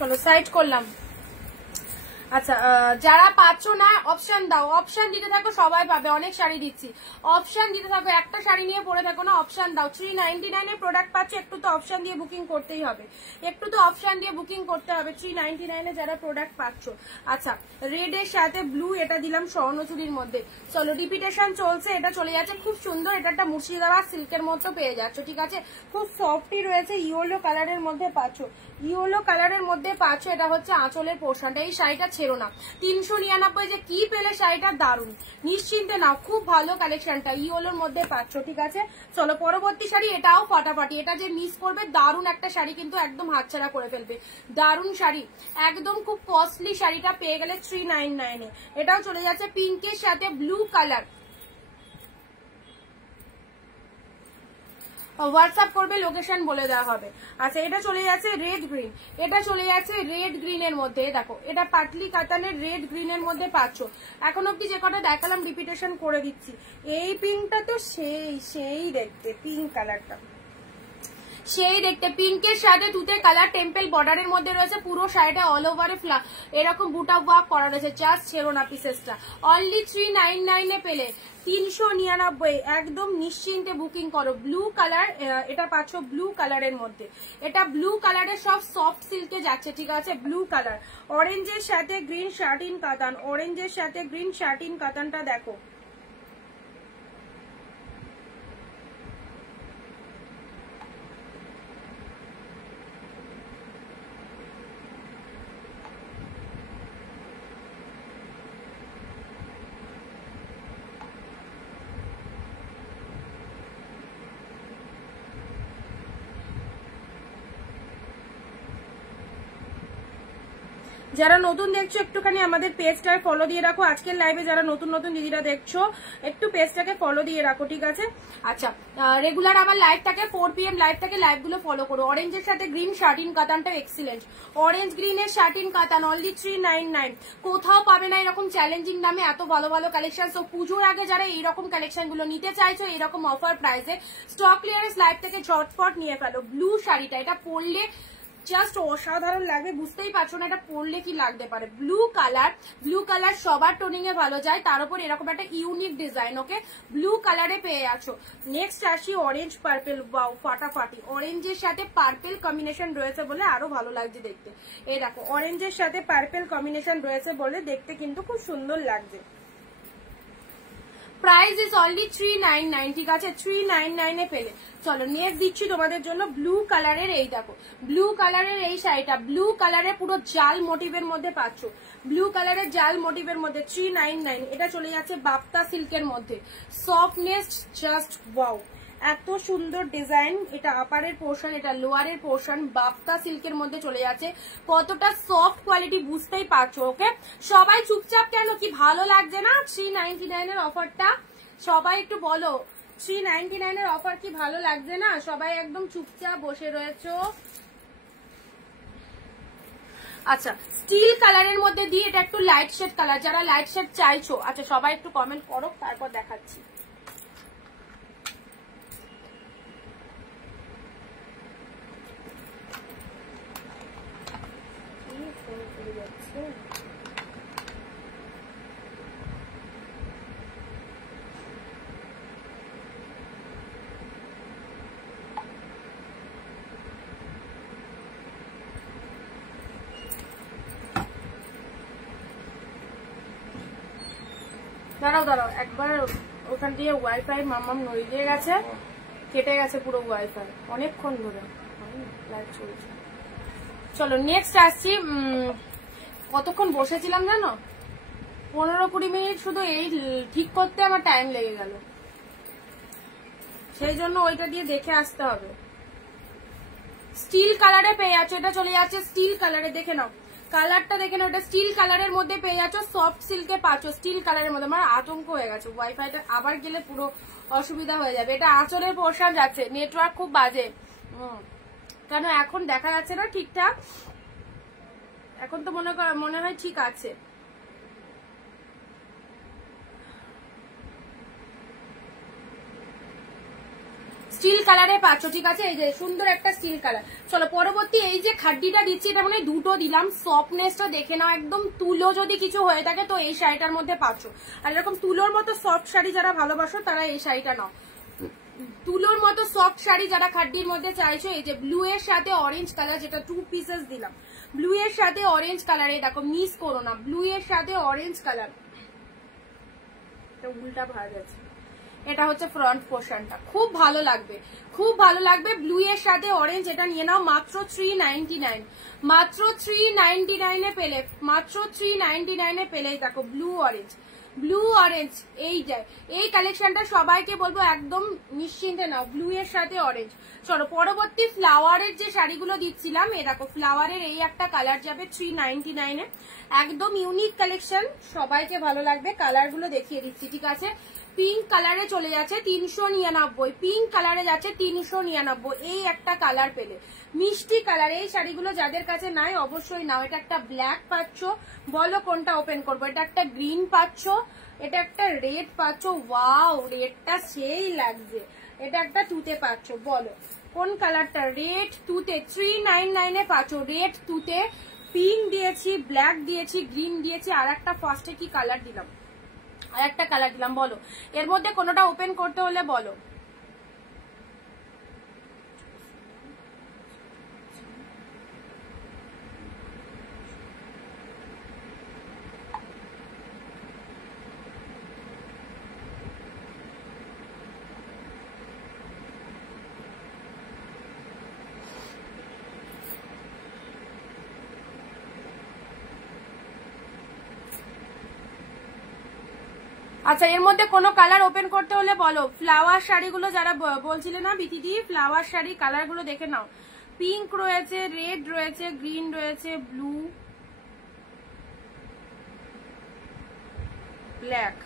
চলো সাইড করলাম। আচ্ছা যারা পাচ্ছ না অপশন দাও, অপশন দিতে থাকো, সবাই পাবে, অনেক শাড়ি দিচ্ছি, অপশন দিতে থাকো, একটা শাড়ি নিয়ে পরে থাকো না, অপশন দাও। 399 এর প্রোডাক্ট পাচ্ছ, একটু তো অপশন দিয়ে বুকিং করতেই হবে, একটু তো অপশন দিয়ে বুকিং করতে হবে 399 এ যারা প্রোডাক্ট পাচ্ছ। আচ্ছা রেড এর সাথে ব্লু, এটা দিলাম স্বর্ণচুরির মধ্যে। চলো রিপিটেশন চলছে, এটা চলে যাচ্ছে খুব সুন্দর, এটা একটা মুর্শিদাবাদ সিল্কের মতো পেয়ে যাচ্ছ, ঠিক আছে? খুব সফটই রয়েছে, ইয়েলো কালারের মধ্যে পাচ্ছ। ইয়েলো কালারের মধ্যে পাচ্ছ, এটা হচ্ছে আঁচলের পোর্শনটা। এই শাড়িটা ছেড়ো না, 399 যে কি পেলে শাড়িটা দারুন, নিশ্চিন্তে নাও, খুব ভালো কালেকশনটা ইয়েলোর মধ্যে পাচ্ছ, ঠিক আছে। চলো পরবর্তী শাড়ি, এটাও ফাটাফাটি, এটা যে মিস করবে দারুন একটা শাড়ি কিন্তু একদম হাতছাড়া করে ফেলবে, দারুন শাড়ি, একদম খুব কস্টলি শাড়িটা পেয়ে গেলে 399 এ। এটাও চলে যাচ্ছে পিঙ্কের সাথে ব্লু কালার, হোয়াটসঅ্যাপ করবে, লোকেশন বলে দেওয়া হবে। আচ্ছা এটা চলে যাচ্ছে রেড গ্রিন, এটা চলে যাচ্ছে রেড গ্রিনের মধ্যে, দেখো এটা পাটলি কাতানের রেড গ্রিনের মধ্যে পাচ্ছ। এখন অব্দি যে কটা দেখালাম রিপিটেশন করে দিচ্ছি। এই পিঙ্কটা তো সেই দেখতে, পিঙ্ক কালারটা সেই দেখতে, পিঙ্কের সাথে তুতে কালার, টেম্পল বর্ডারের মধ্যে রয়েছে, পুরো শাড়িটা অল ওভারে এরকম বুটা ওয়ার্ক করা রয়েছে, জাস্ট ছেড়ো না পিসেসটা। অনলি 399 এ পেলে 399, একদম নিশ্চিন্তে বুকিং করো। ব্লু কালার, এটা পাচ্ছ ব্লু কালারের মধ্যে, এটা ব্লু কালারের সব সফট সিল্কে যাচ্ছে, ঠিক আছে। ব্লু কালার, অরেঞ্জের সাথে গ্রিন শার্টিন কাতান, অরেঞ্জের সাথে গ্রিন শার্টিন কাতানটা দেখো, যারা নতুন দেখছো একটুখানি আমাদের পেজটায় ফলো দিয়ে রাখো। আজকের লাইভে যারা নতুন নতুন দিদিরা দেখছো একটু পেজটাকে ফলো দিয়ে রাখো, ঠিক আছে। আচ্ছা রেগুলার আমার লাইভ থাকে 4 PM লাইভ থাকে, লাইভগুলো ফলো করো। অরেঞ্জের সাথে গ্রিন শার্টিন কাতানটা এক্সিলেন্ট, অরেঞ্জ গ্রিনের শার্টিন কাতান অনলি 399, কোথাও পাবে না এরকম চ্যালেঞ্জিং দামে এত ভালো ভালো কালেকশন। তো পুজোর আগে যারা এইরকম কালেকশন গুলো নিতে চাইছো এরকম অফার প্রাইসে, স্টক ক্লিয়ারেন্স লাইভ থেকে ঝটপট নিয়ে ফেলো। ব্লু শাড়িটা, এটা পরলে জাস্ট অসাধারণ লাগবে, বুঝতেই পারছো না এটা পরলে কি লাগতে পারে। ব্লু কালার সবার টোনিং এ ভালো যায়, তার উপর এরকম একটা ইউনিক ডিজাইন, ওকে ব্লু কালারে পেয়ে আছো। নেক্সট আসি অরেঞ্জ পার্পেল, ওয়াও ফাটাফাটি, অরেঞ্জের সাথে পার্পেল কম্বিনেশন রয়েছে বলে আরো ভালো লাগছে দেখতে। এই দেখো অরেঞ্জের সাথে পার্পেল কম্বিনেশন রয়েছে বলে দেখতে কিন্তু খুব সুন্দর লাগছে। প্রাইস ইজ অনলি 399, ঠিক আছে 399 এ পেলে। চলো নেক্সট দিচ্ছি তোমাদের জন্য ব্লু কালারের, এই দেখো ব্লু কালারের এই শাড়িটা, ব্লু কালারের পুরো জাল মোটিভের মধ্যে পাচ্ছ, ব্লু কালারের জাল মোটিভের মধ্যে 399। এটা চলে যাচ্ছে বাপ্তা সিল্কের মধ্যে, সফটনেস জাস্ট ওয়াও, এত সুন্দর ডিজাইন। এটা আপারের পোর্শন, এটা লোয়ারের পোর্শন, বাপ্তা সিল্কের মধ্যে চলে যাচ্ছে, কতটা সফট কোয়ালিটি বুঝতেই পারছো, ওকে। সবাই চুপচাপ কেন, কি ভালো লাগছে না 399 এর অফারটা? সবাই একটু বলো 399 এর অফার কি ভালো লাগছে না? সবাই একদম চুপচাপ বসে রয়েছো। আচ্ছা স্টিল কালারের মধ্যে দিয়ে এটা একটু লাইট শেড কালার, যারা লাইট শেড চাইছো আচ্ছা সবাই একটু কমেন্ট করো, তারপর দেখাচ্ছি। দাঁড়াও একবার ওখান দিয়ে ওয়াইফাই মামাম নড়িয়ে গেছে, কেটে গেছে পুরো ওয়াইফাই অনেকক্ষণ ধরে লাইভ চলছে। চলো নেক্সট আসছি, কতক্ষণ বসেছিলাম জানো, 15-20 মিনিট শুধু এই ঠিক করতে আমার টাইম লেগে গেল, সেই জন্য ওইটা দিয়ে দেখে আসতে হবে। স্টিল কালারে পেয়ে যাচ্ছে, এটা চলে যাচ্ছে স্টিল কালারে, দেখে নাও কালারটা, দেখে নাও এটা স্টিল কালারের মধ্যে পেয়ে যাচ্ছ, সফট সিল্কে পাচ্ছ স্টিল কালারের মধ্যে। আমার আতঙ্ক হয়ে গেছে, ওয়াইফাইটা আবার গেলে পুরো অসুবিধা হয়ে যাবে। এটা আঁচলের পোর্শন যাচ্ছে, নেটওয়ার্ক খুব বাজে, কেন এখন দেখা যাচ্ছে না ঠিকঠাক, এখন তো মনে হয় ঠিক আছে। স্টিল কালারে পাচ্ছ, ঠিক আছে, এই যে সুন্দর একটা স্টিল কালার। চলো পরবর্তী, এই যে খাড্ডিটা দিচ্ছি এটা মানে দুটো দিলাম, সফটনেসটা দেখে নাও, একদম তুলো যদি কিছু হয়ে থাকে তো এই শাড়িটার মধ্যে পাচ্ছ। আর এরকম তুলোর মতো সফট শাড়ি যারা ভালোবাসো তারা এই শাড়িটা নাও, তুলোর মতো সফট শাড়ি যারা খাড্ডির মধ্যে চাইছো। এই যে ব্লু এর সাথে অরেঞ্জ কালার, যেটা 2 পিসেস দিলাম, ব্লু এর সাথে অরেঞ্জ কালার, এই দেখো মিস করো না, ব্লু এর সাথে অরেঞ্জ কালার, এটা উল্টা ভাজ আছে, এটা হচ্ছে ফ্রন্ট পোর্শনটা, খুব ভালো লাগবে, খুব ভালো লাগবে। ব্লু এর সাথে অরেঞ্জ, এটা নিয়ে নাও মাত্র 399, মাত্র 399 এ পেলে, মাত্র 399 এ পেলে। দেখো ব্লু অরেঞ্জ, ব্লু অরেঞ্জ, এই কালেকশনটা সবাইকে বলবো একদম নিশ্চিন্তে নাও, ব্লু এর সাথে অরেঞ্জ। চলো পরবর্তী ফ্লাওয়ারের যে শাড়িগুলো দিচ্ছিলাম, এ দেখো ফ্লাওয়ারের এই একটা কালার যাবে 399 এ, একদম ইউনিক কালেকশন, সবাইকে ভালো লাগবে। কালার গুলো দেখিয়ে দিচ্ছি, ঠিক আছে। পিঙ্ক কালারে চলে যাচ্ছে 399, পিঙ্ক কালারে যাচ্ছে 399, এই একটা কালার পেলে, মিষ্টি কালার। এই শাড়িগুলো যাদের কাছে নাই অবশ্যই নাও। এটা একটা ব্ল্যাক পাচ্ছ, বলো কোনটা ওপেন করবো। এটা একটা গ্রিন পাচ্ছ, এটা একটা রেড পাচ্ছ, ওয়াও রেডটা সেই লাগছে। এটা একটা তুতে পাচ্ছ, বলো কোন কালারটা। রেড তুতে 399 এ পাচ্ছ, রেড তুতে, পিঙ্ক দিয়েছি, ব্ল্যাক দিয়েছি, গ্রিন দিয়েছি, আর একটা ফার্স্টে কি কালার দিলাম, আর একটা কালার দিলাম, বলো এর মধ্যে কোনোটা ওপেন করতে হলে বলো। আচ্ছা এর মধ্যে কোনো কালার ওপেন করতে হলে বলো। ফ্লাওয়ার শাড়িগুলো যারা বলছিলে না বিথিদি, ফ্লাওয়ার শাড়ি কালারগুলো দেখে নাও। পিঙ্ক রয়েছে, রেড রয়েছে, গ্রিন রয়েছে, ব্লু, ব্ল্যাক,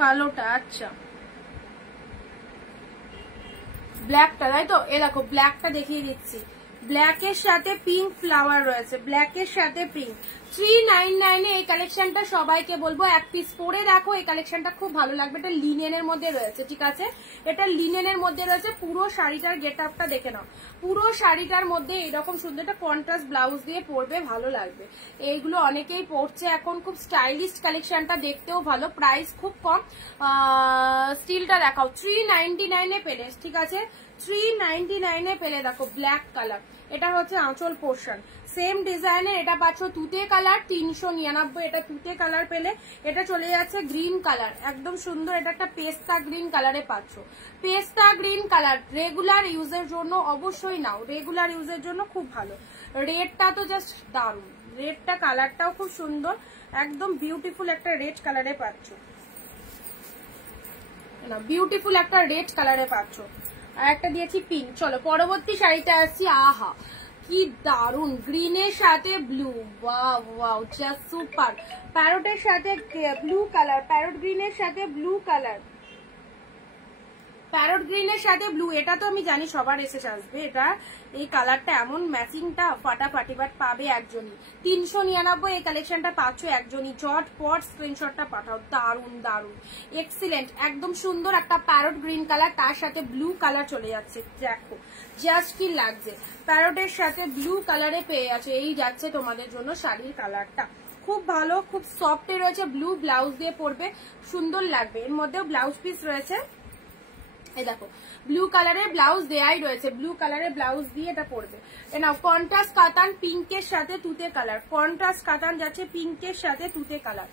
কালোটা, আচ্ছা ব্ল্যাকটা, তাই তো। এ দেখো ব্ল্যাকটা দেখিয়ে দিচ্ছি, ব্ল্যাকের সাথে পিঙ্ক ফ্লাওয়ার রয়েছে, ব্ল্যাকের সাথে পিঙ্ক। 399 এ এই কালেকশনটা সবাইকে বলবো এক পিস পরে দেখো, এই কালেকশনটা খুব ভালো লাগবে। এটা লিনেনের মধ্যে রয়েছে, ঠিক আছে, এটা লিনেনের মধ্যে রয়েছে। পুরো শাড়িটার গেট আপটা দেখে নাও, পুরো শাড়িটার মধ্যে এরকম সুন্দর একটা কন্ট্রাস্ট ব্লাউজ দিয়ে পরবে, ভালো লাগবে। এইগুলো অনেকেই পরছে এখন, খুব স্টাইলিশ কালেকশনটা, দেখতেও ভালো, প্রাইস খুব কম। স্টিলটা দেখাও, 399 এ পেলে, ঠিক আছে, 399 এ পেলে। দেখো ব্ল্যাক কালার, এটা হচ্ছে আঁচল পোর্শন, সেম ডিজাইনের। এটা পাচ্ছ তুতে কালার 399, এটা তুতে কালার পেলে। এটা চলে যাচ্ছে গ্রিন কালার, একদম সুন্দর, এটা একটা পেস্তা গ্রিন কালারে পাচ্ছ, পেস্তা গ্রিন কালার। রেগুলার ইউজের জন্য অবশ্যই নাও, রেগুলার ইউজের জন্য খুব ভালো। রেডটা তো জাস্ট দারুণ, রেডটা কালারটাও খুব সুন্দর, একদম বিউটিফুল একটা রেড কালারে পাচ্ছ, বিউটিফুল একটা রেড কালারে পাচ্ছ। আর একটা দিয়েছি পিঙ্ক। চলো পরবর্তী শাড়িটা আসছি, আহা কি দারুন, গ্রিনের সাথে blue, wow wow just super. প্যারোটের সাথে ব্লু কালার, প্যারোট গ্রিনের সাথে ব্লু কালার, প্যারোট গ্রিনের সাথে ব্লু। এটা তো আমি জানি সবার এসে আসবে, এটা এই কালারটা এমন ম্যাচিংটা ফাটাফাটি, বাট পাবে একজনই। 399 এই কালেকশনটা পাচ্ছ একজনই, চটপট স্ক্রিনশটটা পাঠাও। দারুন দারুন এক্সিলেন্ট, একদম সুন্দর একটা প্যারোট গ্রিন কালার, তার সাথে ব্লু কালার চলে যাচ্ছে। দেখো জাস্ট কি লাগছে, প্যারোটের সাথে ব্লু কালারে পেয়ে আছে। এই যাচ্ছে তোমাদের জন্য শাড়ির কালারটা, খুব ভালো, খুব সফটে রয়েছে, ব্লু ব্লাউজ দিয়ে পরবে, সুন্দর লাগবে। এর মধ্যেও ব্লাউজ পিস রয়েছে, এই দেখো ব্লু কালারের ব্লাউজ দেয়াই রয়েছে, ব্লু কালারের ব্লাউজ দিয়ে এটা পড়বে। নাও কন্ট্রাস্ট কাতান পিঙ্কের সাথে তুতে কালার, কন্ট্রাস্ট কাতান যাচ্ছে পিঙ্কের সাথে তুতে কালার।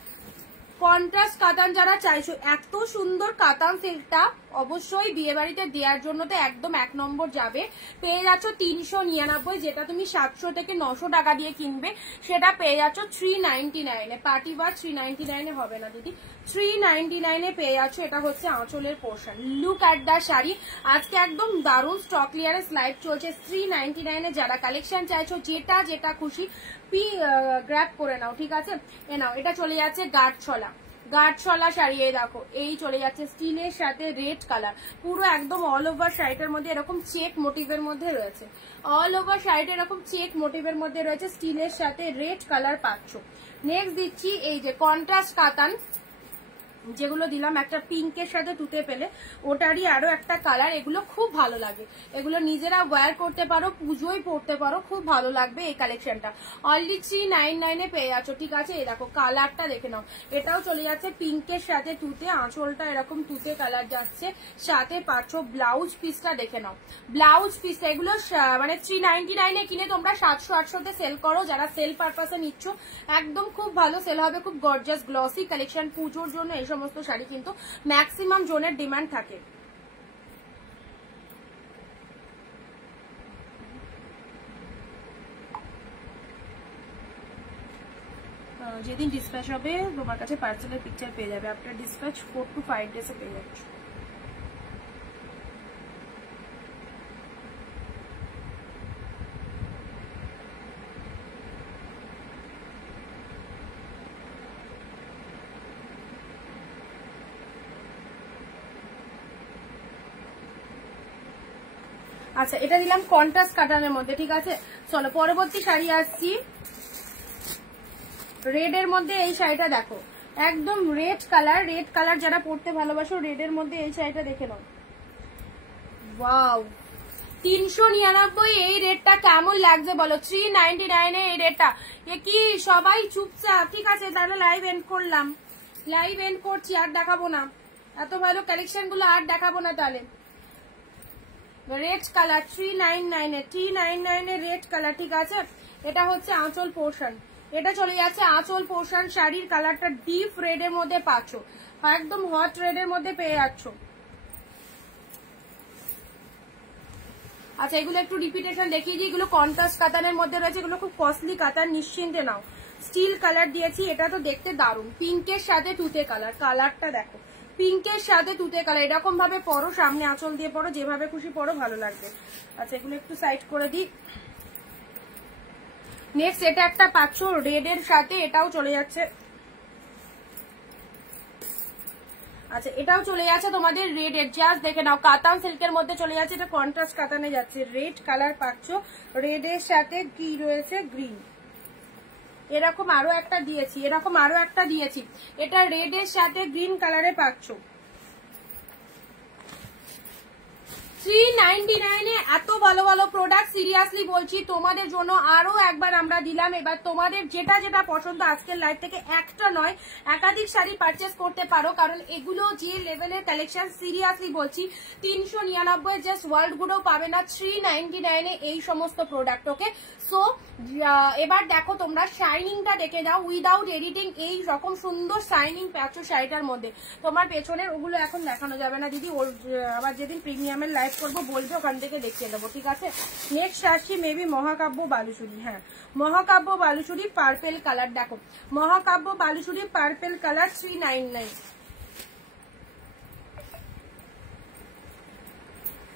কন্ট্রাস্ট কাতান যারা চাইছো, এত সুন্দর কাতান সিল্কটা অবশ্যই বিয়ে বাড়িতে দেওয়ার জন্য তো একদম 1 নম্বর যাবে। পেয়ে যাচ্ছ 399, যেটা তুমি 700 থেকে 900 টাকা দিয়ে কিনবে, সেটা পেয়ে যাচ্ছ 399 এ। পার্টি ওয়ার 399 এ হবে না দিদি, 399 এ পেয়ে যাচ্ছ। এটা হচ্ছে আঁচলের পোর্শন, লুক অ্যাট দা শাড়ি। আজকে একদম দারুণ স্টক ক্লিয়ারেন্স লাইভ চলছে, 399 এ। যারা কালেকশন চাইছো যেটা যেটা খুশি গ্র্যাব করে নাও, ঠিক আছে। এ নাও, এটা চলে যাচ্ছে গাঢ়ছলা, গাঢ়ছলা শাড়ি। এই দেখো এই চলে যাচ্ছে স্টিলের সাথে রেড কালার, পুরো একদম অল ওভার শাড়িটার মধ্যে এরকম চেক মোটিভের মধ্যে রয়েছে, অল ওভার শাড়িটা এরকম চেক মোটিভের মধ্যে রয়েছে, স্টিলের সাথে রেড কালার পাচ্ছ। নেক্সট দিচ্ছি এই যে কন্ট্রাস্ট কাতান, যেগুলো দিলাম একটা পিঙ্কের সাথে তুতে পেলে ওটারই আরো একটা কালার, এগুলো খুব ভালো লাগে, এগুলো নিজেরা ওয়্যার করতে পারো, পুজোয় পড়তে পারো, খুব ভালো লাগবে এই কালেকশনটা। অনলি 399 এ পেয়ে যাচ্ছ, ঠিক আছে। এই দেখো কালারটা দেখে নাও, এটাও চলে যাচ্ছে পিঙ্কের সাথে তুতে, আঁচলটা এরকম তুতে কালার যাচ্ছে, সাথে পাচ্ছ ব্লাউজ পিসটা দেখে নাও, ব্লাউজ পিসটা এগুলো মানে 399 এ কিনে তোমরা 700-800 সেল করো, যারা সেল পারপাসে নিচ্ছ একদম খুব ভালো সেল হবে, খুব গর্জাস গ্লসি কালেকশন। পুজোর জন্য এই সমস্ত শাড়ি কিন্তু ম্যাক্সিমাম জনের ডিমান্ড থাকে। যেদিন ডিসপ্যাচ হবে তোমার কাছে পার্সেলের পিকচার পেয়ে যাবে, আফটার ডিসপ্যাচ 4 to 5 ডেজে পেয়ে যাচ্ছ। আচ্ছা, এটা দিলাম কন্ট্রাস্ট কাটানের মধ্যে, ঠিক আছে। চলো পরবর্তী শাড়ি আসছি, রেড এর মধ্যে এই শাড়িটা দেখো, একদম রেড কালার, রেড কালার যারা পরতে ভালোবাসো রেড এর মধ্যে এই শাড়িটা দেখে নাও। ওয়াও, 399 এই রেটটা কেমন লাগছে বলো, 399 এই রেটটা। এ কি সবাই চুপচাপ, ঠিক আছে তাহলে লাইভ এন্ড করলাম, লাইভ এন্ড করছি, আর দেখাবো না এত ভালো কালেকশন গুলো, আর দেখাবো না তাহলে। রেড কালার 399 এর রেড কালার, ঠিক আছে। এটা হচ্ছে আঁচল পোর্শন, এটা চলে যাচ্ছে আঁচল পোর্শন, শাড়ির কালারটা ডিপ রেড এর মধ্যে পাচ্ছ, একদম হট রেড এর মধ্যে পেয়ে যাচ্ছ। আচ্ছা, এগুলো একটু রিপিটেশন দেখিয়ে দিই, এগুলো কন্ট্রাস্ট কাতানের মধ্যে রয়েছে, এগুলো খুব কস্টলি কাতান, নিশ্চিন্তে নাও। স্টিল কালার দিয়েছি, এটা তো দেখতে দারুণ, পিঙ্কের সাথে তুতে কালার, কালারটা দেখো পিঙ্কের সাথে তুতে কালার, এরকম ভাবে পরো, সামনে আঁচল দিয়ে পরো, যেভাবে খুশি পরো, ভালো লাগবে। আচ্ছা, এগুলো একটু সাইড করে দিই। নেক্সট এটা একটা পাচ্ছ রেড এর সাথে, এটাও চলে যাচ্ছে। আচ্ছা, এটাও চলে যাচ্ছে তোমাদের রেড এর, জাস্ট দেখে নাও কাতান সিল্কের মধ্যে চলে যাচ্ছে, এটা কন্ট্রাস্ট কাতানে যাচ্ছে, রেড কালার পাচ্ছ, রেড এর সাথে কি রয়েছে গ্রিন, এরকম আরো একটা দিয়েছি, এরকম আরো একটা দিয়েছি, এটা রেড এর সাথে গ্রিন কালারে পাচ্ছ। 399 এ এত ভালো ভালো প্রোডাক্ট, সিরিয়াসলি বলছি তোমাদের জন্য আরো একবার আমরা দিলাম। এবার তোমাদের যেটা যেটা পছন্দ আজকের লাইভ থেকে একটা নয় একাধিক শাড়ি পারচেস করতে পারো, কারণ এগুলো যে লেভেলের কালেকশন, সিরিয়াসলি বলছি 399 জাস্ট ওয়ার্ল্ড গুলো পাবে না 399 এ এই সমস্ত প্রোডাক্ট। ওকে, সো এবার দেখো তোমরা শাইনিংটা দেখে নাও, উইদাউট এডিটিং এই রকম সুন্দর শাইনিং পাচ্ছ শাড়িটার মধ্যে। তোমার পেছনের ওগুলো এখন দেখানো যাবে না দিদি, আবার যেদিন প্রিমিয়ামের লাইভ করবো বলবে, ওখান থেকে দেখিয়ে দেবো, ঠিক আছে। নেক্সট আসছি মেবি মহাকাব্য বালুচুরি, হ্যাঁ মহাকাব্য বালুচুরি পার্পেল কালার, দেখো মহাকাব্য Baluchari purple colour 399।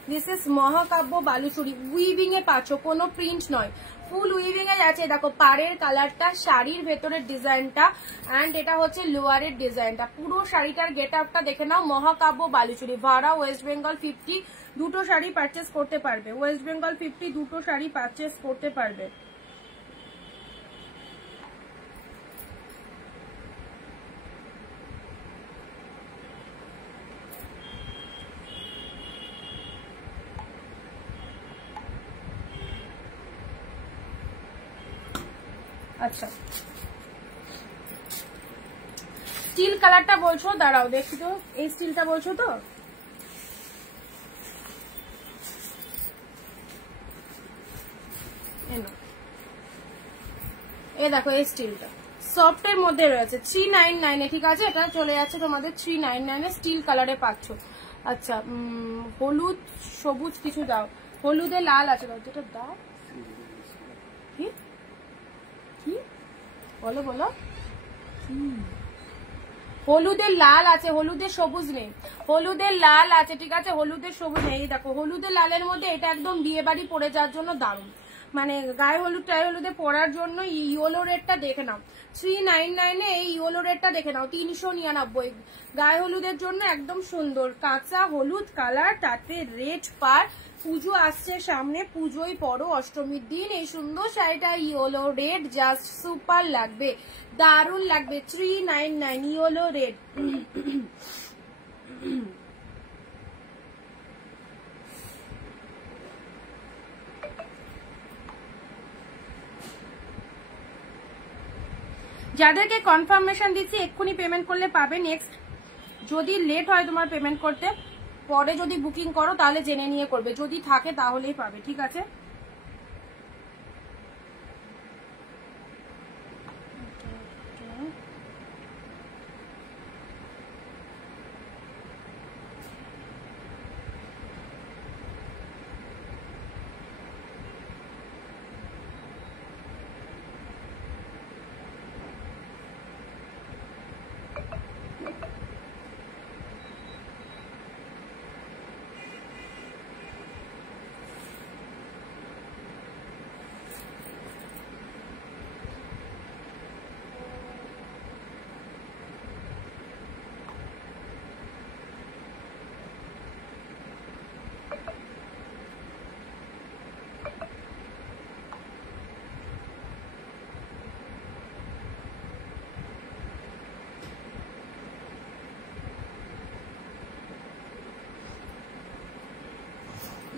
This is মহাকাব্য বালুচুরি, উইভিং এ পাচ্ছ, কোনো প্রিন্ট নয়, ফুল উইভিং এ যাচ্ছে। দেখো পাড়ের কালারটা, শাড়ির ভেতরের ডিজাইনটা, অ্যান্ড এটা হচ্ছে লোয়ারের ডিজাইনটা, পুরো শাড়িটার গেট আপটা দেখে নাও। মহাকাব্য বালুচুরি, ভাড়া ওয়েস্ট বেঙ্গল 50, দুটো শাড়ি পারচেস করতে পারবে, ওয়েস্ট বেঙ্গল 50 দুটো শাড়ি পারচেস করতে পারবে। আচ্ছা, স্টিল কালারটা বলছো, দাঁড়াও দেখি তো, এই স্টিলটা বলছো তো, এই দেখো এই স্টিলটা সফট এর মধ্যে রয়েছে 399 এ, ঠিক আছে। এটা চলে যাচ্ছে তোমাদের 399 এ, স্টিল কালারে পাচ্ছ। আচ্ছা, হলুদ সবুজ কিছু দাও, হলুদে লাল আছে, দাও যেটা দাও, কি কি বলো বলো, হলুদের লাল আছে, হলুদের সবুজ নেই, হলুদের লাল আছে, ঠিক আছে, হলুদের সবুজ নেই। দেখো হলুদের লালের মধ্যে এটা একদম বিয়ে বাড়ি পরে যাওয়ার জন্য দারুণ, মানে গায়ে হলুদ টায়ে হলুদে পরার জন্য ইয়েলো রেডটা দেখে নাও, 399 এ এই ইয়েলো রেডটা দেখে নাও, 399 গায়ে হলুদের জন্য একদম সুন্দর কাঁচা হলুদ কালার, তাতে রেড পার, পুজো আসছে সামনে, পুজোই পরো অষ্টমীর দিন। এই সুন্দর শাড়িটা ইয়েলো রেড, জাস্ট সুপার লাগবে, দারুণ লাগবে। 399 ইয়েলো রেড। যাদেরকে কনফার্মেশন দিচ্ছি এক্ষুনি পেমেন্ট করলে পাবে। নেক্সট যদি লেট হয় তোমার পেমেন্ট করতে, পরে যদি বুকিং করো তাহলে জেনে নিয়ে করবে, যদি থাকে তাহলেই পাবে, ঠিক আছে?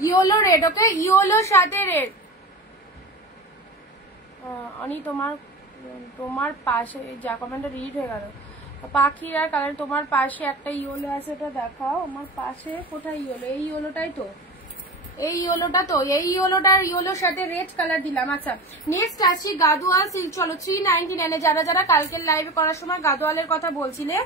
ইয়েলো রেড, ওকে? ইয়েলোর সাথে রেড। অনি তোমার পাশে যা কমেন্টটা রিড হয়ে গেল, পাখির আর কালার তোমার পাশে একটা ইয়েলো আছে, ওটা দেখাও। আমার পাশে কোথায় ইয়েলো? এই ইয়েলোটাই তো, এই ইয়েলোটা তো, এই ইয়েলোটার ইয়েলোর সাথে রেড কালার দিলাম। আচ্ছা নেক্সট আসি গাদোয়াল সিল্ক। চলো 399 যারা যারা কালকের লাইভ করার সময় গাদোয়ালের কথা বলছিলে,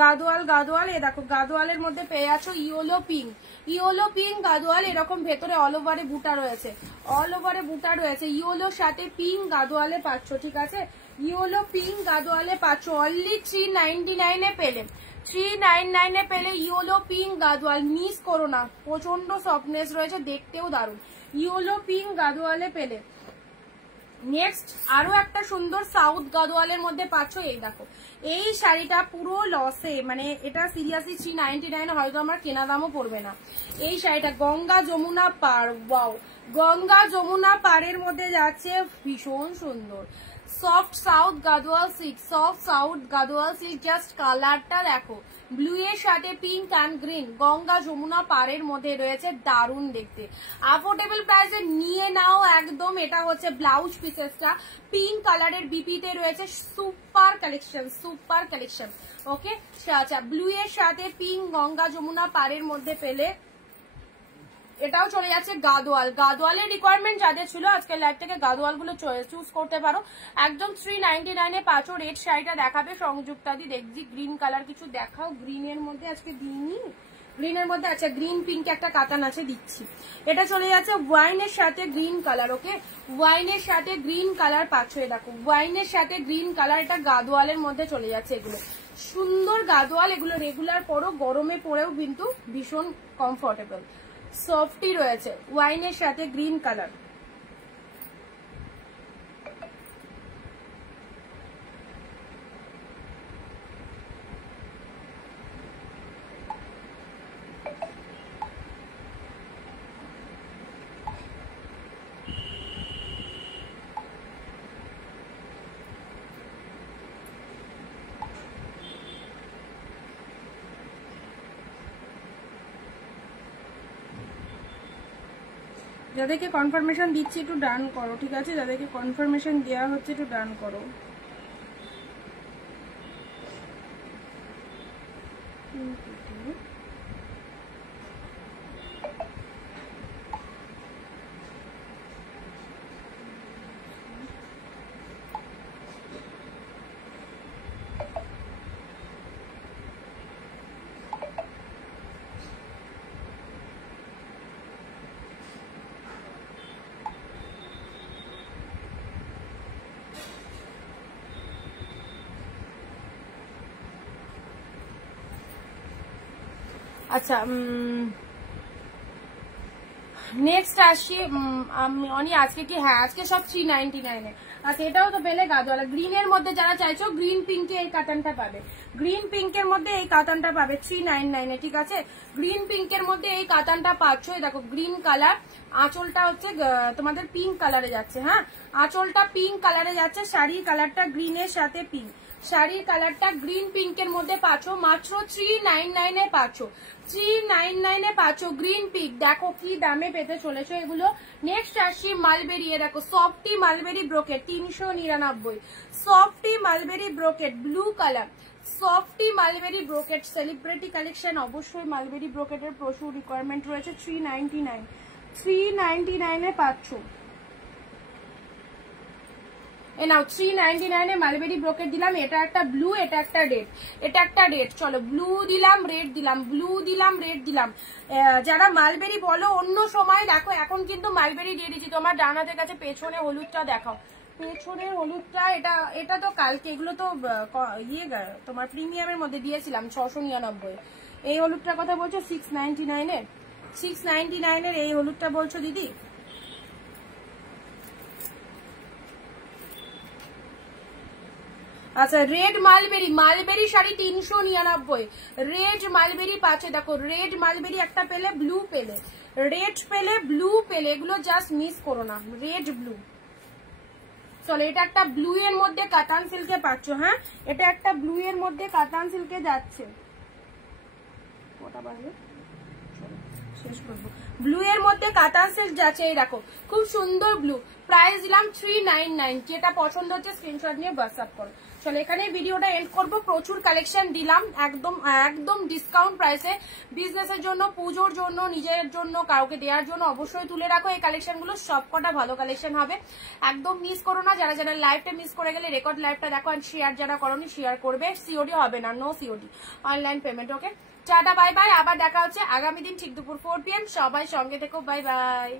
গাদোয়াল এ দেখো, গাদোয়ালের মধ্যে পেয়ে আছো yellow pink, yellow pink Gadwal. এরকম ভেতরে অল ওভারে বুটা রয়েছে, অল ওভারে বুটা রয়েছে। ইয়েলোর সাথে পিঙ্ক গাদোয়ালে পাচ্ছ, ঠিক আছে? ইয়েলো পিঙ্ক গাদোয়ালে পাচ্ছ অনলি 399 পেলে, 399 পেলে ইয়েলো পিঙ্ক গাদোয়াল। মিস করো না, প্রচন্ড সফটনেস রয়েছে, দেখতেও দারুণ। ইয়েলো পিঙ্ক গাদোয়ালে পেলে। নেক্সট আরো একটা সুন্দর সাউথ গাদোয়ালের মধ্যে পাচ্ছ, এই দেখো। এই শাড়িটা পুরো লসে, মানে এটা সিরিয়াসলি 399, হয়তো আমার কেনা দামও পড়বে না। এই শাড়িটা গঙ্গা যমুনা পার, ওয়াও, গঙ্গা যমুনা পাড়ের মধ্যে যাচ্ছে, ভীষণ সুন্দর। Soft south Gadwal silk, soft south Gadwal silk. Just কালারটা দেখো, ব্লু এর সাথে pink and green, Ganga Jamuna পাড়ের মধ্যে রয়েছে, দারুণ দেখতে। অ্যাফোর্ডেবল প্রাইসে নিয়ে নাও একদম। এটা হচ্ছে ব্লাউজ পিসেসটা, পিঙ্ক কালারের বিপিতে রয়েছে, সুপার কালেকশন, সুপার কালেকশন। ওকে আচ্ছা, ব্লু এর সাথে পিঙ্ক গঙ্গা যমুনা পাড়ের মধ্যে পেলে। এটাও চলে যাচ্ছে গাদোয়াল। গাদোয়ালের রিকোয়ারমেন্ট যাদের ছিল আজকের লাইভ থেকে গাদোয়াল গুলো চুজ করতে পারো। একদম 399 পাঁচও। রেড শাড়িটা দেখাবে সংযুক্তাদি, দেখছি গ্রিন কালার কিছু দেখাও। গ্রিনের মধ্যে আজকে দিইনি, গ্রিনের মধ্যে আচ্ছা গ্রিন পিঙ্ক একটা কাতান আছে, দিচ্ছি। এটা চলে যাচ্ছে ওয়াইনের সাথে গ্রিন কালার, ওকে? ওয়াইনের সাথে গ্রিন কালার পাচ্ছ, এ দেখো, ওয়াইনের সাথে গ্রিন কালার। এটা গাদোয়ালের মধ্যে চলে যাচ্ছে। এগুলো সুন্দর গাদোয়াল, এগুলো রেগুলার পরো, গরমে পরেও কিন্তু ভীষণ কমফোর্টেবল, সফটই রয়েছে। ওয়াইনের সাথে গ্রিন কালার। যাদেরকে কনফার্মেশন দিচ্ছি একটু ডান করো, ঠিক আছে? যাদেরকে কনফার্মেশন দেওয়া হচ্ছে একটু ডান করো। আচ্ছা নেক্সট আসি অনি আজকে কি, হ্যাঁ আজকে সব 399 আচ্ছা এটাও তো পেলে গাজওয়ালা গ্রিনের মধ্যে যারা চাইছো গ্রিন পিঙ্কে এই কাতানটা পাবে, গ্রিন পিঙ্কের মধ্যে এই কাতানটা পাবে 399 ঠিক আছে। গ্রিন পিঙ্কের মধ্যে এই কাতানটা পাচ্ছ, দেখো গ্রিন কালার, আঁচলটা হচ্ছে তোমাদের পিঙ্ক কালারে যাচ্ছে, হ্যাঁ আঁচলটা পিঙ্ক কালারে যাচ্ছে, শাড়ির কালারটা গ্রিনের সাথে পিঙ্ক, শাড়ির কালারটা গ্রিন পিঙ্কের মধ্যে পাচ্ছ মাত্র 399 এ পাচ্ছ, 399 এ পাচ্ছ গ্রিন পিঙ্ক। দেখো কি দামে পেতে চলেছো এগুলো। নেক্সট আসছি মালবেরি, এ দেখো softy mulberry brocade 399, softy mulberry brocade blue colour, softy mulberry brocade celebrity collection, অবশ্যই মালবেরি ব্রোকেটের প্রচুর রিকোয়ারমেন্ট রয়েছে। 399 এ পাচ্ছ, এ নাও 399 এ মালবেরি ব্রোকেট দিলাম। এটা একটা ব্লু, এটা একটা রেড, এটা একটা রেড, চলো ব্লু দিলাম রেড দিলাম, ব্লু দিলাম রেড দিলাম। যারা মালবেরি বলো অন্য সময় দেখো, এখন কিন্তু মালবেরি দিয়ে দিচ্ছি। তোমার ডানাদের কাছে পেছনে হলুদটা দেখাও, পেছনের হলুদটা, এটা তো কালকে, এগুলো তো তোমার প্রিমিয়ামের মধ্যে দিয়েছিলাম 699। এই হলুদটার কথা বলছো 699 এর, 699 এর এই হলুদটা বলছো দিদি। আচ্ছা red mulberry, mulberry sari 399, red mulberry পাচ্ছে, দেখো রেড মালবেরি একটা পেলে, ব্লু পেলে, রেড পেলে ব্লু পেলে, এগুলো জাস্ট মিস করো না, রেড ব্লু। চলো এটা একটা ব্লু এর মধ্যে কাতান সিল্কে পাচ্ছ, হ্যাঁ এটা একটা ব্লু এর মধ্যে কাতান সিল্কে যাচ্ছে, কটা বাজবে শেষ করবো, ব্লু এর মধ্যে কাতান সিল্ক যাচ্ছে, এই দেখো খুব সুন্দর ব্লু, প্রাইস দিলাম 399, যেটা পছন্দ হচ্ছে স্ক্রিনশট নিয়ে হোয়াটসঅ্যাপ করো। চলো এখানে ভিডিওটা এন্ড করবো, প্রচুর কালেকশন দিলাম একদম একদম ডিসকাউন্ট প্রাইসে, বিজনেসের জন্য, পুজোর জন্য, নিজের জন্য, কাউকে দেওয়ার জন্য অবশ্যই তুলে রাখো এই কালেকশন গুলো, সবকটা ভালো কালেকশন হবে, একদম মিস করো না। যারা যারা লাইভটা মিস করে গেলে রেকর্ড লাইভটা দেখো, আর শেয়ার যারা করোনি শেয়ার করবে, সিওডি হবে না, no COD, online payment. Okay tata bye bye, আবার দেখা হচ্ছে আগামী দিন ঠিক দুপুর 4 PM, সবাই সঙ্গে থেকো, বাই বাই।